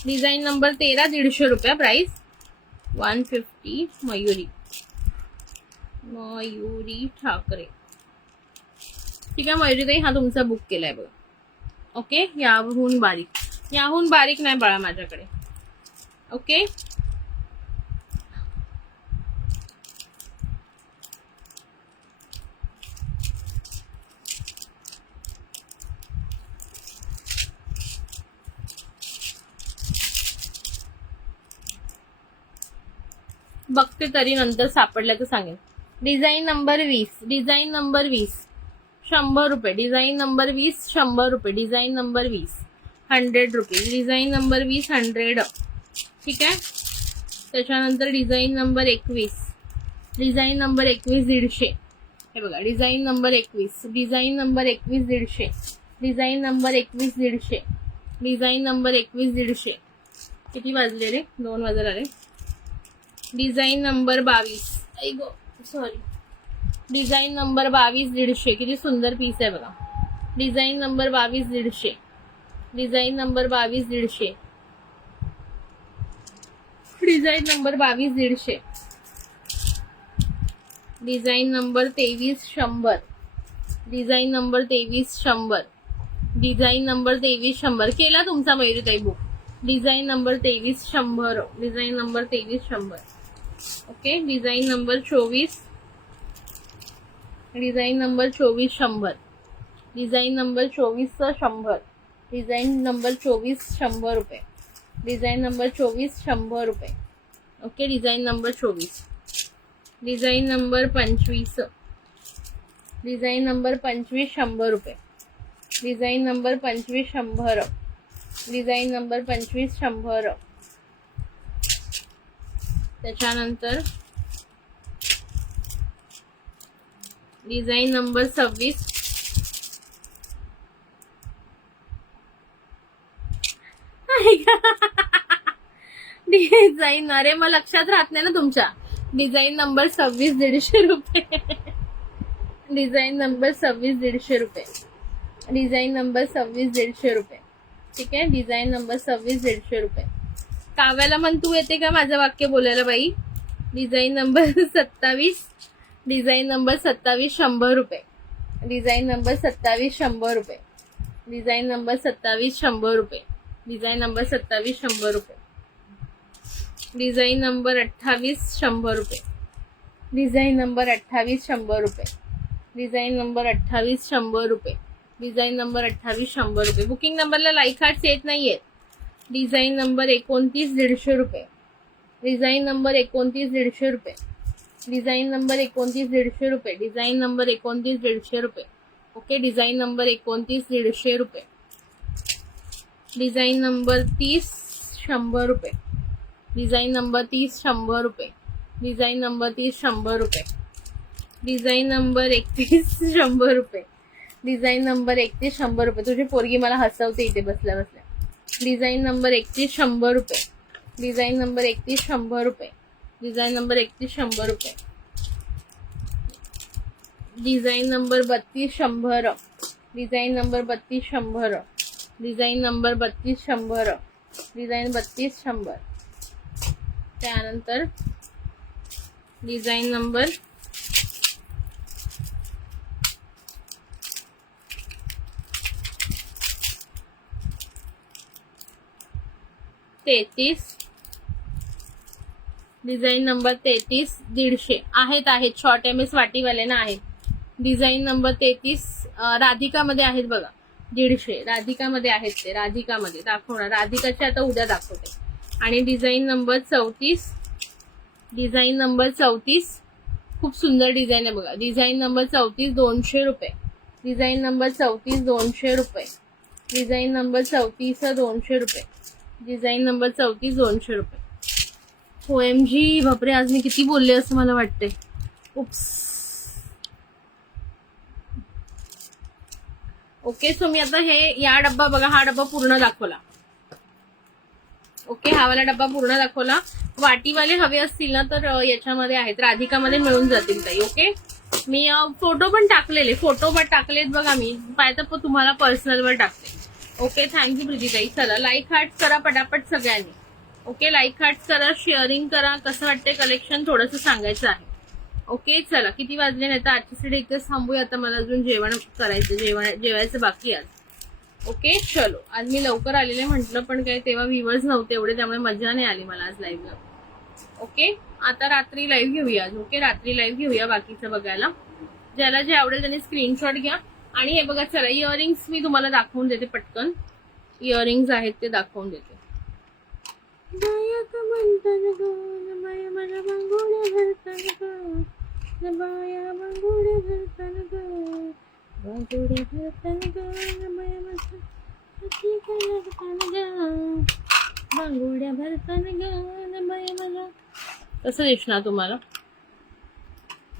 डिझाईन नंबर 13 150 रुपये प्राइस. 150. मयुरी ठाकरे. ठीक आहे मयुरी ताई, हा तुमचा बुक केलाय बघा. ओके, याहून बारीक नाही बाळा माझ्याकडे. ओके, बघते तरी नंतर सापडलं तर सांगेन. Design number 20. डिझाईन नंबर 20 100 रुपये. डिझाईन नंबर 20 100 रुपये. Design number 20 100 rupees. Design number 20 100. ठीक आहे. त्याच्यानंतर डिझाईन नंबर 21. Design number 21 150. हे बघा, design number 21. Design number 21 150. Design number 21 150. Design number 21 150. किती वाजले रे? 2 वाजले आले. Design number 22. Sorry, design number 22 150. किती सुंदर पीस आहे बघा. Design number 22 150. Design number 22 150. Design number 22 150. Design number 23 100. Design number 23 100. Design number 23 100. केला तुमचा मयुरीताई book. Design number 23 100. Design number 23 100. Okay, design number 24. Design number 24 100. Design number 24 100. Design number 24 100 रुपये. Design number 24 100 रुपये. Okay, design number 24. Design number 25. Design number 25 100 रुपये. Design number 25 100. Design number 25 100. त्याच्यानंतर design number 26. Design, अरे मग लक्षात राहत नाही ना तुमच्या. डिझाईन नंबर 26 150 रुपये. डिझाईन नंबर 26 150 रुपये. डिझाईन नंबर 26 150 रुपये. ठीक आहे, डिझाईन नंबर 26 150 रुपये. काव्याला मन तू येते का माझं वाक्य बोलायला बाई? Design number 27. डिझाईन नंबर 27 100 रुपये. डिझाईन नंबर 27 100 रुपये. डिझाईन नंबर 27 100 रुपये. डिझाईन नंबर 27 100 रुपये. डिझाईन नंबर 28 100 रुपये. डिझाईन नंबर 28 100 रुपये. डिझाईन नंबर 28 100 रुपये. डिझाईन नंबर 28 100 रुपये. बुकिंग नंबरला लाईक हार्ट्स येत नाहीयेत. डिझाईन नंबर 29 150 रुपये. डिझाईन नंबर 29 150 रुपये. डिझाईन नंबर 29 150 रुपये. डिझाईन नंबर 29 150 रुपये. ओके, डिझाईन नंबर 29 150 रुपये. डिझाईन नंबर 30 100 रुपये. डिझाईन नंबर 30 100 रुपये. डिझाईन नंबर 30 100 रुपये. डिझाईन नंबर 31 100 रुपये. डिझाईन नंबर 31 100 रुपये. तुझी पोरगी मला हसवते इथे बसल्या बसल्या. डिझाईन नंबर 31 100 रुपये. डिझाईन नंबर 31 100 रुपये. डिझाईन नंबर 31 100 रुपये. Design number 32 100. Design number 32 100. Design number 32 100. Design 32 100. त्यानंतर डिझाईन नंबर 33. डिझाईन नंबर 33 150 आहेत. शॉर्ट MS वाटीवाले ना आहेत. डिझाईन नंबर 33 राधिकामध्ये आहेत बघा. 150. राधिकामध्ये आहेत ते, राधिकामध्ये दाखवणार. राधिकाचे आता उद्या दाखवते. आणि डिझाईन नंबर 34, डिझाईन नंबर 34 खूप सुंदर डिझाईन आहे बघा. डिझाईन नंबर 34 200 रुपये. डिझाईन नंबर 34 200 रुपये. डिझाईन नंबर 34 200 रुपये. डिझाईन नंबर 34 200 रुपये. OMG बापरे, आज मी किती बोलले असं मला वाटते. उप्स. ओके, सो मी आता या डब्बा बघा, हा डब्बा पूर्ण दाखवला. ओके, हा वाला डब्बा पूर्ण दाखवला. वाटीवाले हवे असतील ना तर याच्यामध्ये आहेत, राधिकामध्ये मिळून जातील ताई. ओके, मी फोटो पण टाकलेले, फोटो पण टाकलेत बघा. मी पाहिजे तुम्हाला पर्सनलवर टाकते. ओके, थँक्यू प्रीतीताई. चला लाईक हार्ट करा पटापट सगळ्यांनी. ओके, लाईक हार्ट करा, शेअरिंग करा. कसं वाटतंय कलेक्शन थोडंसं सांगायचं आहे. ओके, चला किती वाजले नाही तर आजच्यासाठी इथेच थांबूया. आता मला अजून जेवण करायचं, जेवायचं बाकी आज. ओके, चलो आज मी लवकर आलेले म्हटलं, पण काय तेव्हा व्ह्यूअर्स नव्हते एवढे, त्यामुळे मजा नाही आली मला आज लाईव्हला. ओके, आता रात्री लाईव्ह घेऊया आज. ओके, रात्री लाईव्ह घेऊया बाकीचं बघायला. ज्याला जे आवडेल त्यांनी स्क्रीनशॉट घ्या. आणि हे बघा, चला इयरिंग्स मी तुम्हाला दाखवून देते पटकन. इयरिंग्स आहेत ते दाखवून देते. कसं दिसणार तुम्हाला?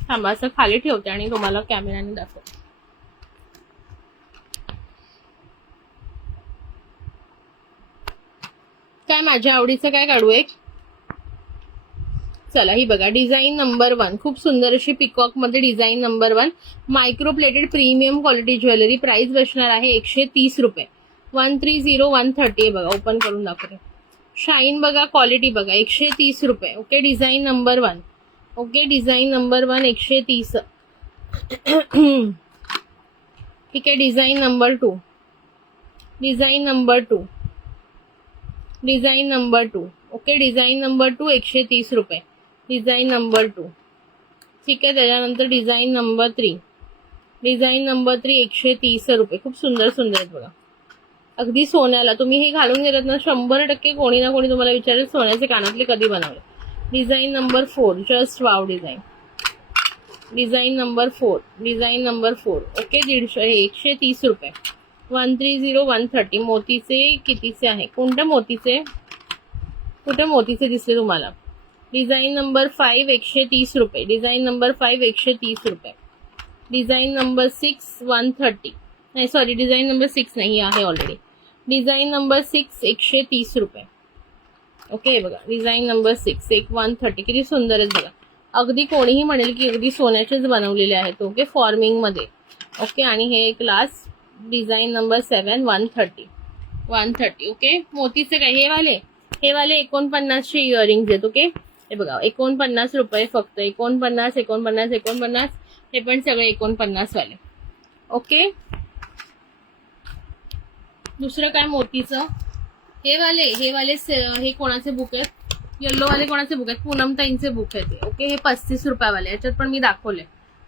थांबा, असं खाली ठेवते आणि तुम्हाला कॅमेराने दाखवते. काय माझ्या आवडीचं काय काढू एक? चला ही बघा, डिझाईन नंबर 1 खूप सुंदर अशी पिकॉक मध्ये design number 1 micro plated premium quality jewellery. Price बसणार आहे 130 रुपये. 130 130 आहे बघा, ओपन करून दाखवते. शाईन बघा, क्वालिटी बघा, 130 रुपये. Okay, design number 1. Okay, design number 1 130. ठीक आहे, design number 2. Design number 2. Design number 2. Okay, design number 2 130 रुपये. Design number 2. ठीक आहे, त्याच्यानंतर डिझाईन नंबर 3. डिझाईन नंबर 3 130 रुपये. खूप सुंदर सुंदर आहेत बघा, अगदी सोन्याला. तुम्ही हे घालून गेलात ना 100% कोणी ना कोणी तुम्हाला विचारेल सोन्याचे कानातले कधी बनवले. Design number 4 just wow design. Design number 4. Design number 4. Okay, 130 रुपये. 130 130. मोतीचे कितीचे आहे? कोणत्या मोतीचे? कुठे मोतीचे दिसले तुम्हाला? डिझाईन नंबर 5 130 रुपये. डिझाईन नंबर 5 130 रुपये. Design number 6 130. नाही सॉरी, डिझाईन नंबर 6 नाही आहे ऑलरेडी. डिझाईन नंबर 6 130 रुपये. ओके बघा, डिझाईन नंबर 6 130. किती सुंदर आहेत बघा, अगदी कोणीही म्हणेल की अगदी सोन्याचेच बनवलेले आहेत. ओके, फॉर्मिंग मध्ये. ओके, आणि हे एक लास्ट डिझाईन नंबर 7 130. 130. ओके, मोतीचे काय हे वाले 49चे इयरिंग्स आहेत. ओके, हे बघा 49 रुपये फक्त. 49 49 49. हे पण सगळे 49 वाले. ओके, दुसरं काय मोतीचं? हे वाले हे कोणाचे बुक आहेत? येल्लो वाले कोणाचे बुक आहेत? पूनमताईंचे बुक आहेत. ओके, हे 35 रुपयावाले. याच्यात पण मी दाखवले.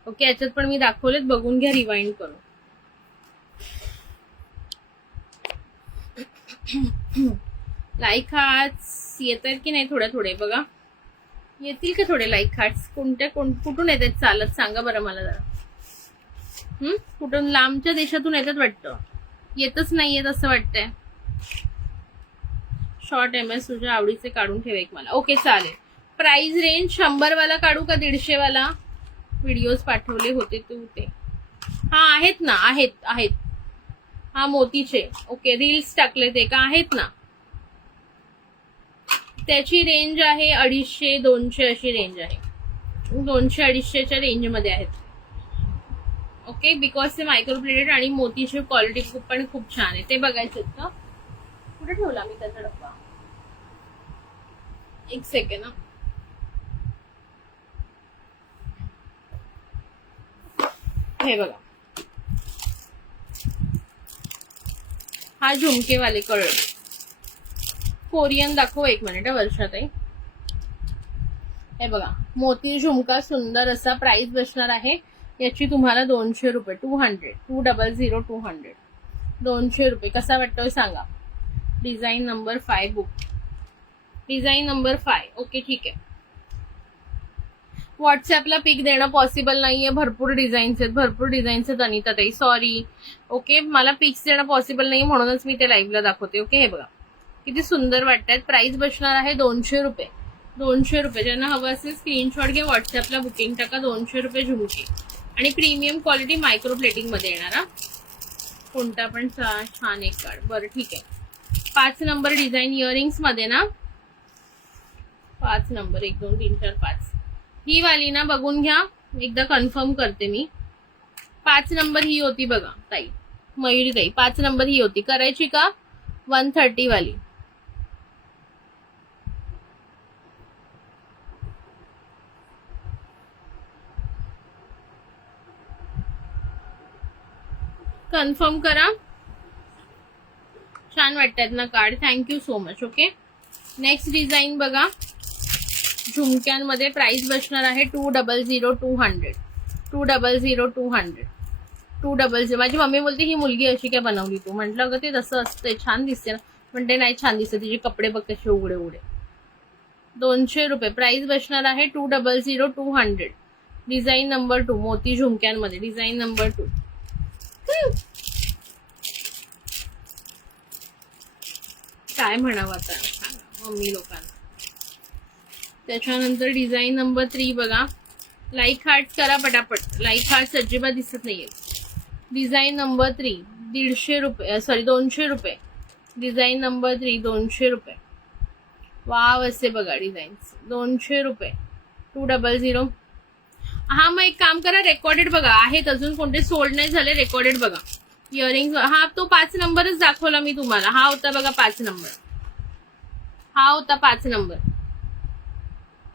ओके, याच्यात पण मी दाखवलेत, बघून घ्या रिवाइंड करून. लाईक हार्ट्स येत आहेत की नाही? थोडे बघा, येतील का थोडे लाईक हार्ट्स? कुठून येत आहेत चालत सांगा बरं मला जरा. कुठून? लांबच्या देशातून येतात वाटतं. येतच नाहीयेत असं वाटतंय. शॉर्ट MS तुझ्या आवडीचे काढून ठेव एक मला. ओके, चालेल. प्राइस रेंज 100 वाला काढू का 150 वाला? व्हिडिओज पाठवले होते तू ते. हा आहेत ना, आहेत. हा मोतीचे. ओके, रील्स टाकले ते का? आहेत ना. त्याची रेंज आहे 250 200 अशी रेंज आहे. 200 250च्या रेंज मध्ये आहेत. ओके, बिकॉज ते मायक्रोप्लेटेड आणि मोतीची क्वालिटी पण खूप छान आहे. ते बघायचं का? कुठे ठेवला मी त्याचा डब्बा? एक सेकंड. हे बघा, हा झुमकेवाले कळलं. कोरियन दाखव एक मिनिट वर्षात आहे. हे बघा, मोती झुमका सुंदर असा. प्राइस बसणार आहे याची तुम्हाला 200 रुपये. 200. 200 रुपये. कसा वाटतोय सांगा. Design number 5 book. Design number 5. Okay ठीक आहे. व्हॉट्सअपला पिक देणं पॉसिबल नाहीये. भरपूर डिझाईन्स आहेत अनिता ताई. सॉरी. ओके, मला पिक्स देणं पॉसिबल नाही म्हणूनच मी ते लाईव्हला दाखवते. ओके, हे बघा किती सुंदर वाटतात. प्राइस बसणार आहे 200 रुपये. 200 रुपये. ज्यांना हवं असेल स्क्रीनशॉट घ्या, व्हॉट्सअपला बुकिंग टाका. 200 रुपये झुमके आणि प्रीमियम क्वालिटी मायक्रो प्लेटिंग मध्ये येणार. कोणता पण छान एक कार्ड. बरं ठीक आहे. 5 नंबर डिझाईन इयरिंग्स मध्ये ना. 5 नंबर 1 2 3 4 5. ही वाली ना बघून घ्या, एकदा कन्फर्म करते मी. 5 नंबर ही होती बघा ताई, मयुरी ताई. 5 नंबर ही होती. करायची का 130 वाली. कन्फर्म करा. छान वाटतात ना card. Thank you so much. Okay, next design बघा. झुमक्यांमध्ये प्राइस बसणार आहे 200. 200. माझी मम्मी बोलते ही मुलगी अशी काय बनवली तू. म्हटलं अगं ते तसं असते, छान दिसते ना. म्हणते नाही छान दिसते, तिचे कपडे बघ कसे उघडे उघडे. 200 रुपये. प्राइस बसणार आहे 200. डिझाईन नंबर 2 मोती झुमक्यांमध्ये. Design number 2. काय म्हणावं आता सांगा मम्मी लोकांना. त्याच्यानंतर डिझाईन नंबर 3 बघा. लाईक हार्ट करा पटापट. लाईक हार्ट अजिबात दिसत नाहीये. डिझाईन नंबर 3 150 रुपये. सॉरी 200 रुपये. डिझाईन नंबर 3 200 रुपये. वाव असे बघा डिझाईन्स. 200 रुपये. 200. हा मग एक काम करा, रेकॉर्डेड बघा. आहेत अजून कोणते सोल्ड नाही झाले. रेकॉर्डेड बघा. इयरिंग्स. हा तो 5 नंबरच दाखवला मी तुम्हाला. हा होता बघा 5 नंबर. हा होता 5 नंबर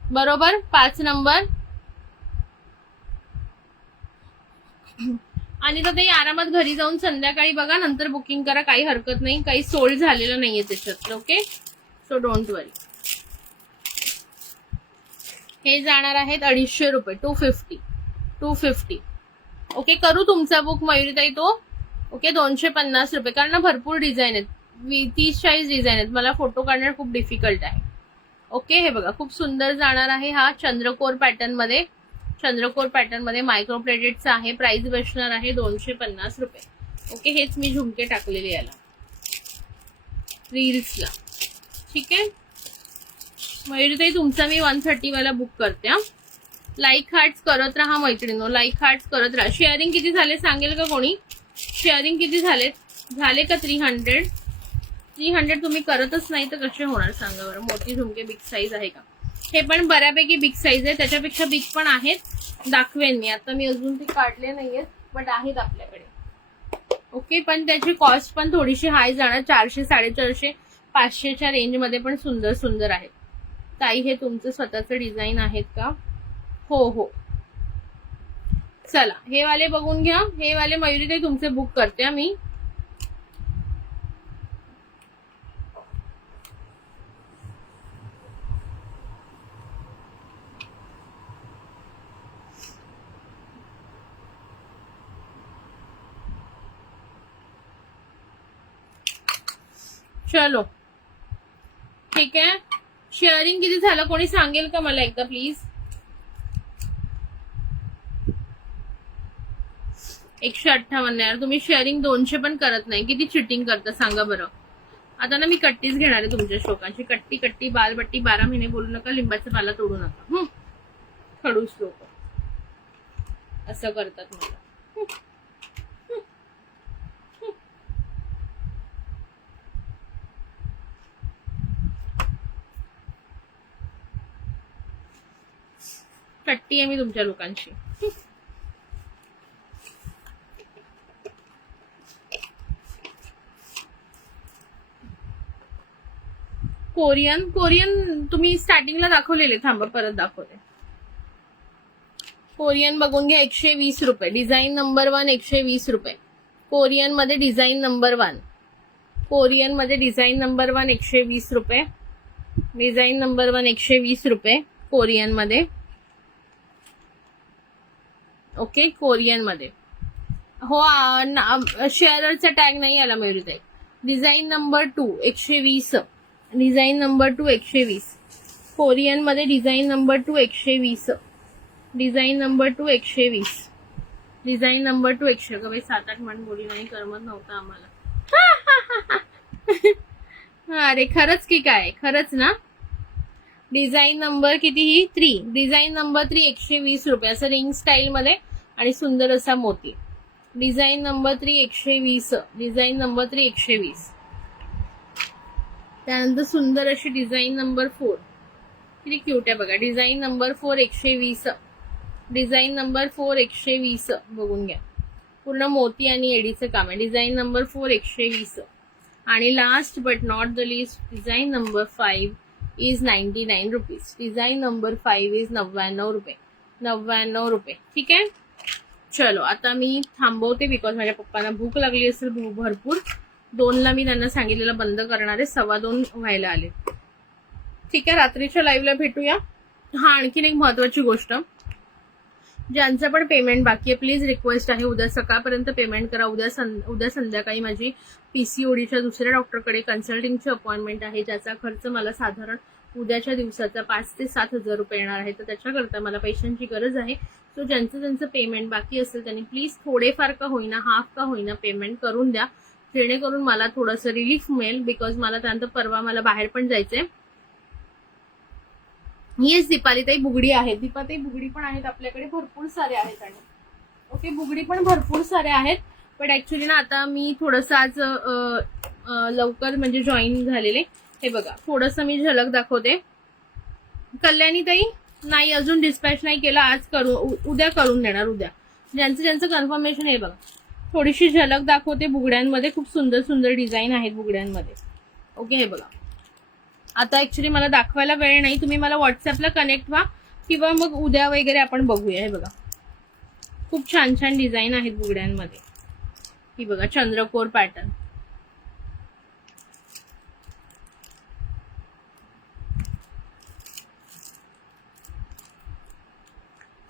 बरोबर. 5 नंबर. आणि तर ते आरामात घरी जाऊन संध्याकाळी बघा, नंतर बुकिंग करा. काही हरकत नाही. काही सोल्ड झालेलं नाहीये त्याच्यात. ओके, सो डोंट वरी. हे जाणार आहेत 250 रुपये. 250. ओके, करू तुमचा बुक मयुरीताई तो. ओके, 250 रुपये. कारण भरपूर डिझाईन आहेत. 30-40 डिझाईन आहेत. मला फोटो काढणं खूप डिफिकल्ट आहे. ओके, हे बघा खूप सुंदर जाणार आहे. हा चंद्रकोर पॅटर्न मध्ये मायक्रो प्लेटेडचा आहे. प्राइस बसणार आहे 250 रुपये. ओके, हेच मी झुमके टाकलेले याला रील्सला. ठीक आहे मयुरीताई, तुमचा मी 130 वाला बुक करते. लाईक हार्ट्स करत राहा मैत्रिणींनो. लाईक हार्ट्स करत राहा. शेअरिंग किती झाले सांगेल का कोणी. शेअरिंग किती झाले का. 300 तुम्ही करतच नाही तर कसे होणार सांगा बरं. मोठी झुमके बिग साईज आहे का. हे पण बऱ्यापैकी बिग साईज आहे. त्याच्यापेक्षा बिग पण आहेत. दाखवेन मी. आता मी अजून ते काढले नाहीयेत बट आहेत आपल्याकडे. ओके, पण त्याची कॉस्ट पण थोडीशी हाय जाणार. 400 450 500च्या रेंज मध्ये पण सुंदर सुंदर आहेत. ताई हे तुमचं स्वतःचं डिझाईन आहेत का. हो. चला हे वाले बघून घ्या. हे वाले मयुरीताई तुमचे बुक करते मी. चलो ठीक आहे. शेअरिंग किती झालं कोणी सांगेल का मला एकदा प्लीज. 158 यार. तुम्ही शेअरिंग 200 पण करत नाही. किती चिटिंग करता सांगा बरं. आता ना मी कट्टीच घेणार आहे तुमच्या शोकांची. कट्टी बालबट्टी. 12 महिने बोलू नका. लिंबाचा पाला तोडू नका. खडूस लोक असं करतात मला. कट्टी आहे मी तुमच्या लोकांची. कोरियन तुम्ही स्टार्टिंगला दाखवलेले. थांबा परत दाखवते. कोरियन बघून घ्या. 120 रुपये. डिझाईन नंबर 1 120 रुपये. कोरियन मध्ये डिझाईन नंबर 1. 120 रुपये. डिझाईन नंबर 1 120 रुपये. कोरियन मध्ये. ओके, कोरियन मध्ये. हो शेअरचा टॅग नाही आला मयुरीताई. Design number 2 120. Design number 2 120. Korean मध्ये design number 2 120. Design number 2 120. Design number 2 100. बाई 7-8 मन बोली नाही करमत नव्हतं आम्हाला. अरे खरंच की काय, खरंच ना. डिझाईन नंबर किती ही 3. डिझाईन नंबर 3 120 रुपये. असं रिंग स्टाईल मध्ये आणि सुंदर असा मोती. Design number 3 120. Design number 3 120. त्यानंतर सुंदर अशी डिझाईन नंबर 4 किती क्यूट आहे बघा. Design number 4 120. Design number 4 120. बघून घ्या, पूर्ण मोती आणि एडीचं काम आहे. Design number 4 120. आणि last but not the list design number 5 is 99 rupees. Design number 5 is 99 रुपये. 99 रुपये. ठीक आहे. चलो आता मी थांबवते बिकॉज माझ्या पप्पांना भूक लागली असेल भरपूर. 2ला मी त्यांना सांगितलेलं बंद करणार आहे, 2:15 व्हायला आले. ठीक आहे, रात्रीच्या लाईव्हला भेटूया. हा आणखीन एक महत्वाची गोष्ट, ज्यांचं पण पेमेंट बाकी आहे प्लीज रिक्वेस्ट आहे उद्या सकाळपर्यंत पेमेंट करा. उद्या संध्याकाळी माझी PCODच्या दुसऱ्या डॉक्टरकडे कन्सल्टिंगची अपॉइंटमेंट आहे, ज्याचा खर्च मला साधारण उद्याच्या दिवसाचा 5 ते 7 हजार रुपये येणार आहे. तर त्याच्याकरता मला पैशांची गरज आहे. सो ज्यांचं पेमेंट बाकी असेल त्यांनी प्लीज थोडेफार का होईना, हाफ का होईना पेमेंट करून द्या, जेणेकरून मला थोडंसं रिलीफ मिळेल. बिकॉज मला त्यानंतर परवा मला बाहेर पण जायचंय. येस दीपालीताई बुगडी आहेत. दीपाताई बुगडी पण आहेत आपल्याकडे, भरपूर सारे आहेत. आणि ओके बुगडी पण भरपूर सारे आहेत. पण ऍक्च्युली ना आता मी थोडंसं आज लवकर म्हणजे जॉईन झालेले. हे बघा थोडंसं मी झलक दाखवते. कल्याणीताई नाही अजून डिस्पॅच नाही केला, आज करू, उद्या करून देणार. उद्या ज्यांचं कन्फर्मेशन आहे बघा. थोडीशी झलक दाखवते बुगड्यांमध्ये. खूप सुंदर सुंदर डिझाईन आहेत बुगड्यांमध्ये. ओके हे बघा. आता ऍक्च्युली मला दाखवायला वेळ नाही, तुम्ही मला व्हॉट्सअपला कनेक्ट व्हा किंवा मग उद्या वगैरे आपण बघूया. हे बघा खूप छान छान डिझाईन आहेत बुगड्यांमध्ये. ही बघा चंद्रकोर पॅटर्न.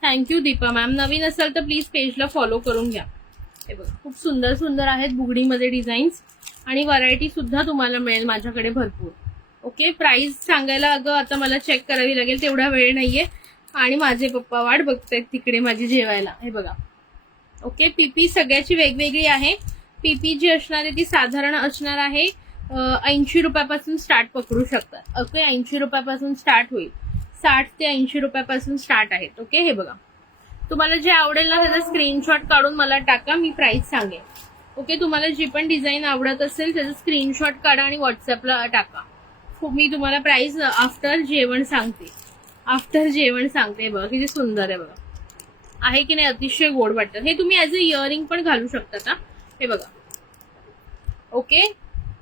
Thank you Deepa ma'am. नवीन असेल तर प्लीज पेजला फॉलो करून घ्या. हे बघा खूप सुंदर सुंदर आहेत बुगडीमध्ये डिझाईन्स आणि व्हरायटी सुद्धा तुम्हाला मिळेल माझ्याकडे भरपूर. ओके प्राइस सांगायला अगं आता मला चेक करावी लागेल, तेवढा वेळ नाहीये. आणि माझे पप्पा वाट बघतायत तिकडे माझी जेवायला. हे बघा ओके. पीपी सगळ्याची वेगवेगळी आहे. पीपी जी असणार आहे ती साधारण असणार आहे 80 रुपयापासून स्टार्ट पकडू शकतात. ओके 80 रुपयापासून स्टार्ट होईल. 60 ते 80 रुपयापासून स्टार्ट आहेत. ओके हे बघा तुम्हाला जे आवडेल ना त्याचा स्क्रीनशॉट काढून मला टाका, मी प्राइस सांगेन. ओके तुम्हाला जी पण डिझाईन आवडत असेल त्याचा स्क्रीनशॉट काढा आणि व्हॉट्सअपला टाका. मी तुम्हाला प्राइस आफ्टर जेवण सांगते. आफ्टर जेवण सांगते. बघा किती सुंदर आहे बघा. आहे की नाही, अतिशय गोड वाटतं. हे तुम्ही ऍज अ इयरिंग पण घालू शकता का. हे बघा ओके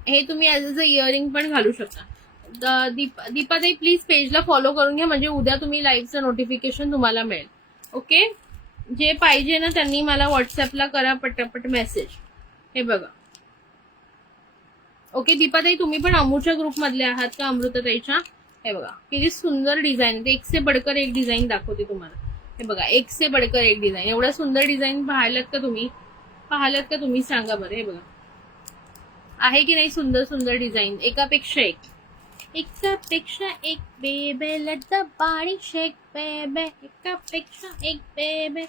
हे तुम्ही ऍज अ इयरिंग पण घालू शकता. दीपाताई प्लीज पेजला फॉलो करून घ्या, म्हणजे उद्या तुम्ही लाईव्हचं नोटिफिकेशन तुम्हाला मिळेल. ओके जे पाहिजे ना त्यांनी मला व्हॉट्सअपला करा पटापट मेसेज. हे बघा ओके. दीपाताई तुम्ही पण अमूच्या ग्रुप मधले आहात का अमृताताईच्या. हे बघा किती सुंदर डिझाईन आहे. एक से बडकर एक डिझाईन दाखवते तुम्हाला. हे बघा एक से बडकर एक डिझाईन. एवढ्या सुंदर डिझाईन पाहिल्यात का तुम्ही सांगा बरं. हे बघा आहे की नाही सुंदर सुंदर डिझाईन. एकापेक्षा एक बेबे लेट द बॉडी शेक बेबे. एकापेक्षा एक बेबे.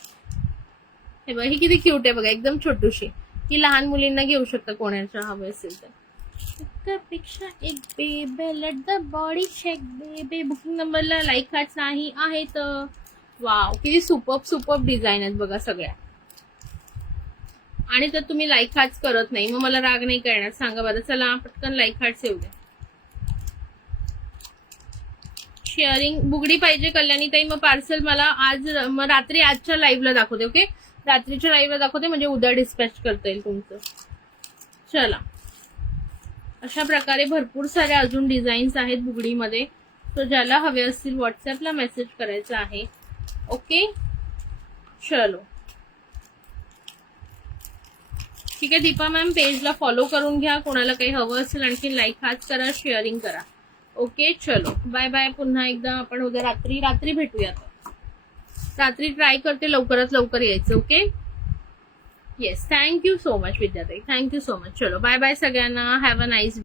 हे बघा ही किती क्यूट आहे बघा, एकदम छोटूशी. ती लहान मुलींना घेऊ शकता कोणाच्या हवे असेल तर. एकापेक्षा एक बेबे लेट द बॉडी शेक बेबे. बुकिंग नंबरला लाईक हार्ट्स नाही आहेत. वाव किती सुपर्ब डिझाईन आहेत बघा सगळ्या. आणि तर तुम्ही लाईक हार्ट्स करत नाही मग मला राग नाही करणार सांगा बरं. चला पटकन लाईक हार्ट्स येऊ द्या. शेअरिंग बुगडी पाहिजे कल्याणीताई, मग पार्सल मला आज मग रात्री आजच्या लाईव्हला दाखवते. ओके रात्रीच्या लाईव्हला दाखवते म्हणजे उद्या डिस्पॅच करता येईल तुमचं. चला अशा प्रकारे भरपूर साऱ्या अजून डिझाईन्स आहेत बुगडीमध्ये. तो ज्याला हवे असतील व्हॉट्सअपला मेसेज करायचा आहे. ओके चलो ठीक आहे. दीपा मॅम पेजला फॉलो करून घ्या. कोणाला काही हवं असेल आणखी लाईक हाच करा, शेअरिंग करा. ओके चलो बाय बाय. पुन्हा एकदा आपण उद्या रात्री भेटूया. रात्री ट्राय करते लवकरात लवकर यायचं. Okay yes, thank you so much विद्याताई, थँक्यू सो मच. चलो बाय बाय सगळ्यांना, हॅव अ नाईस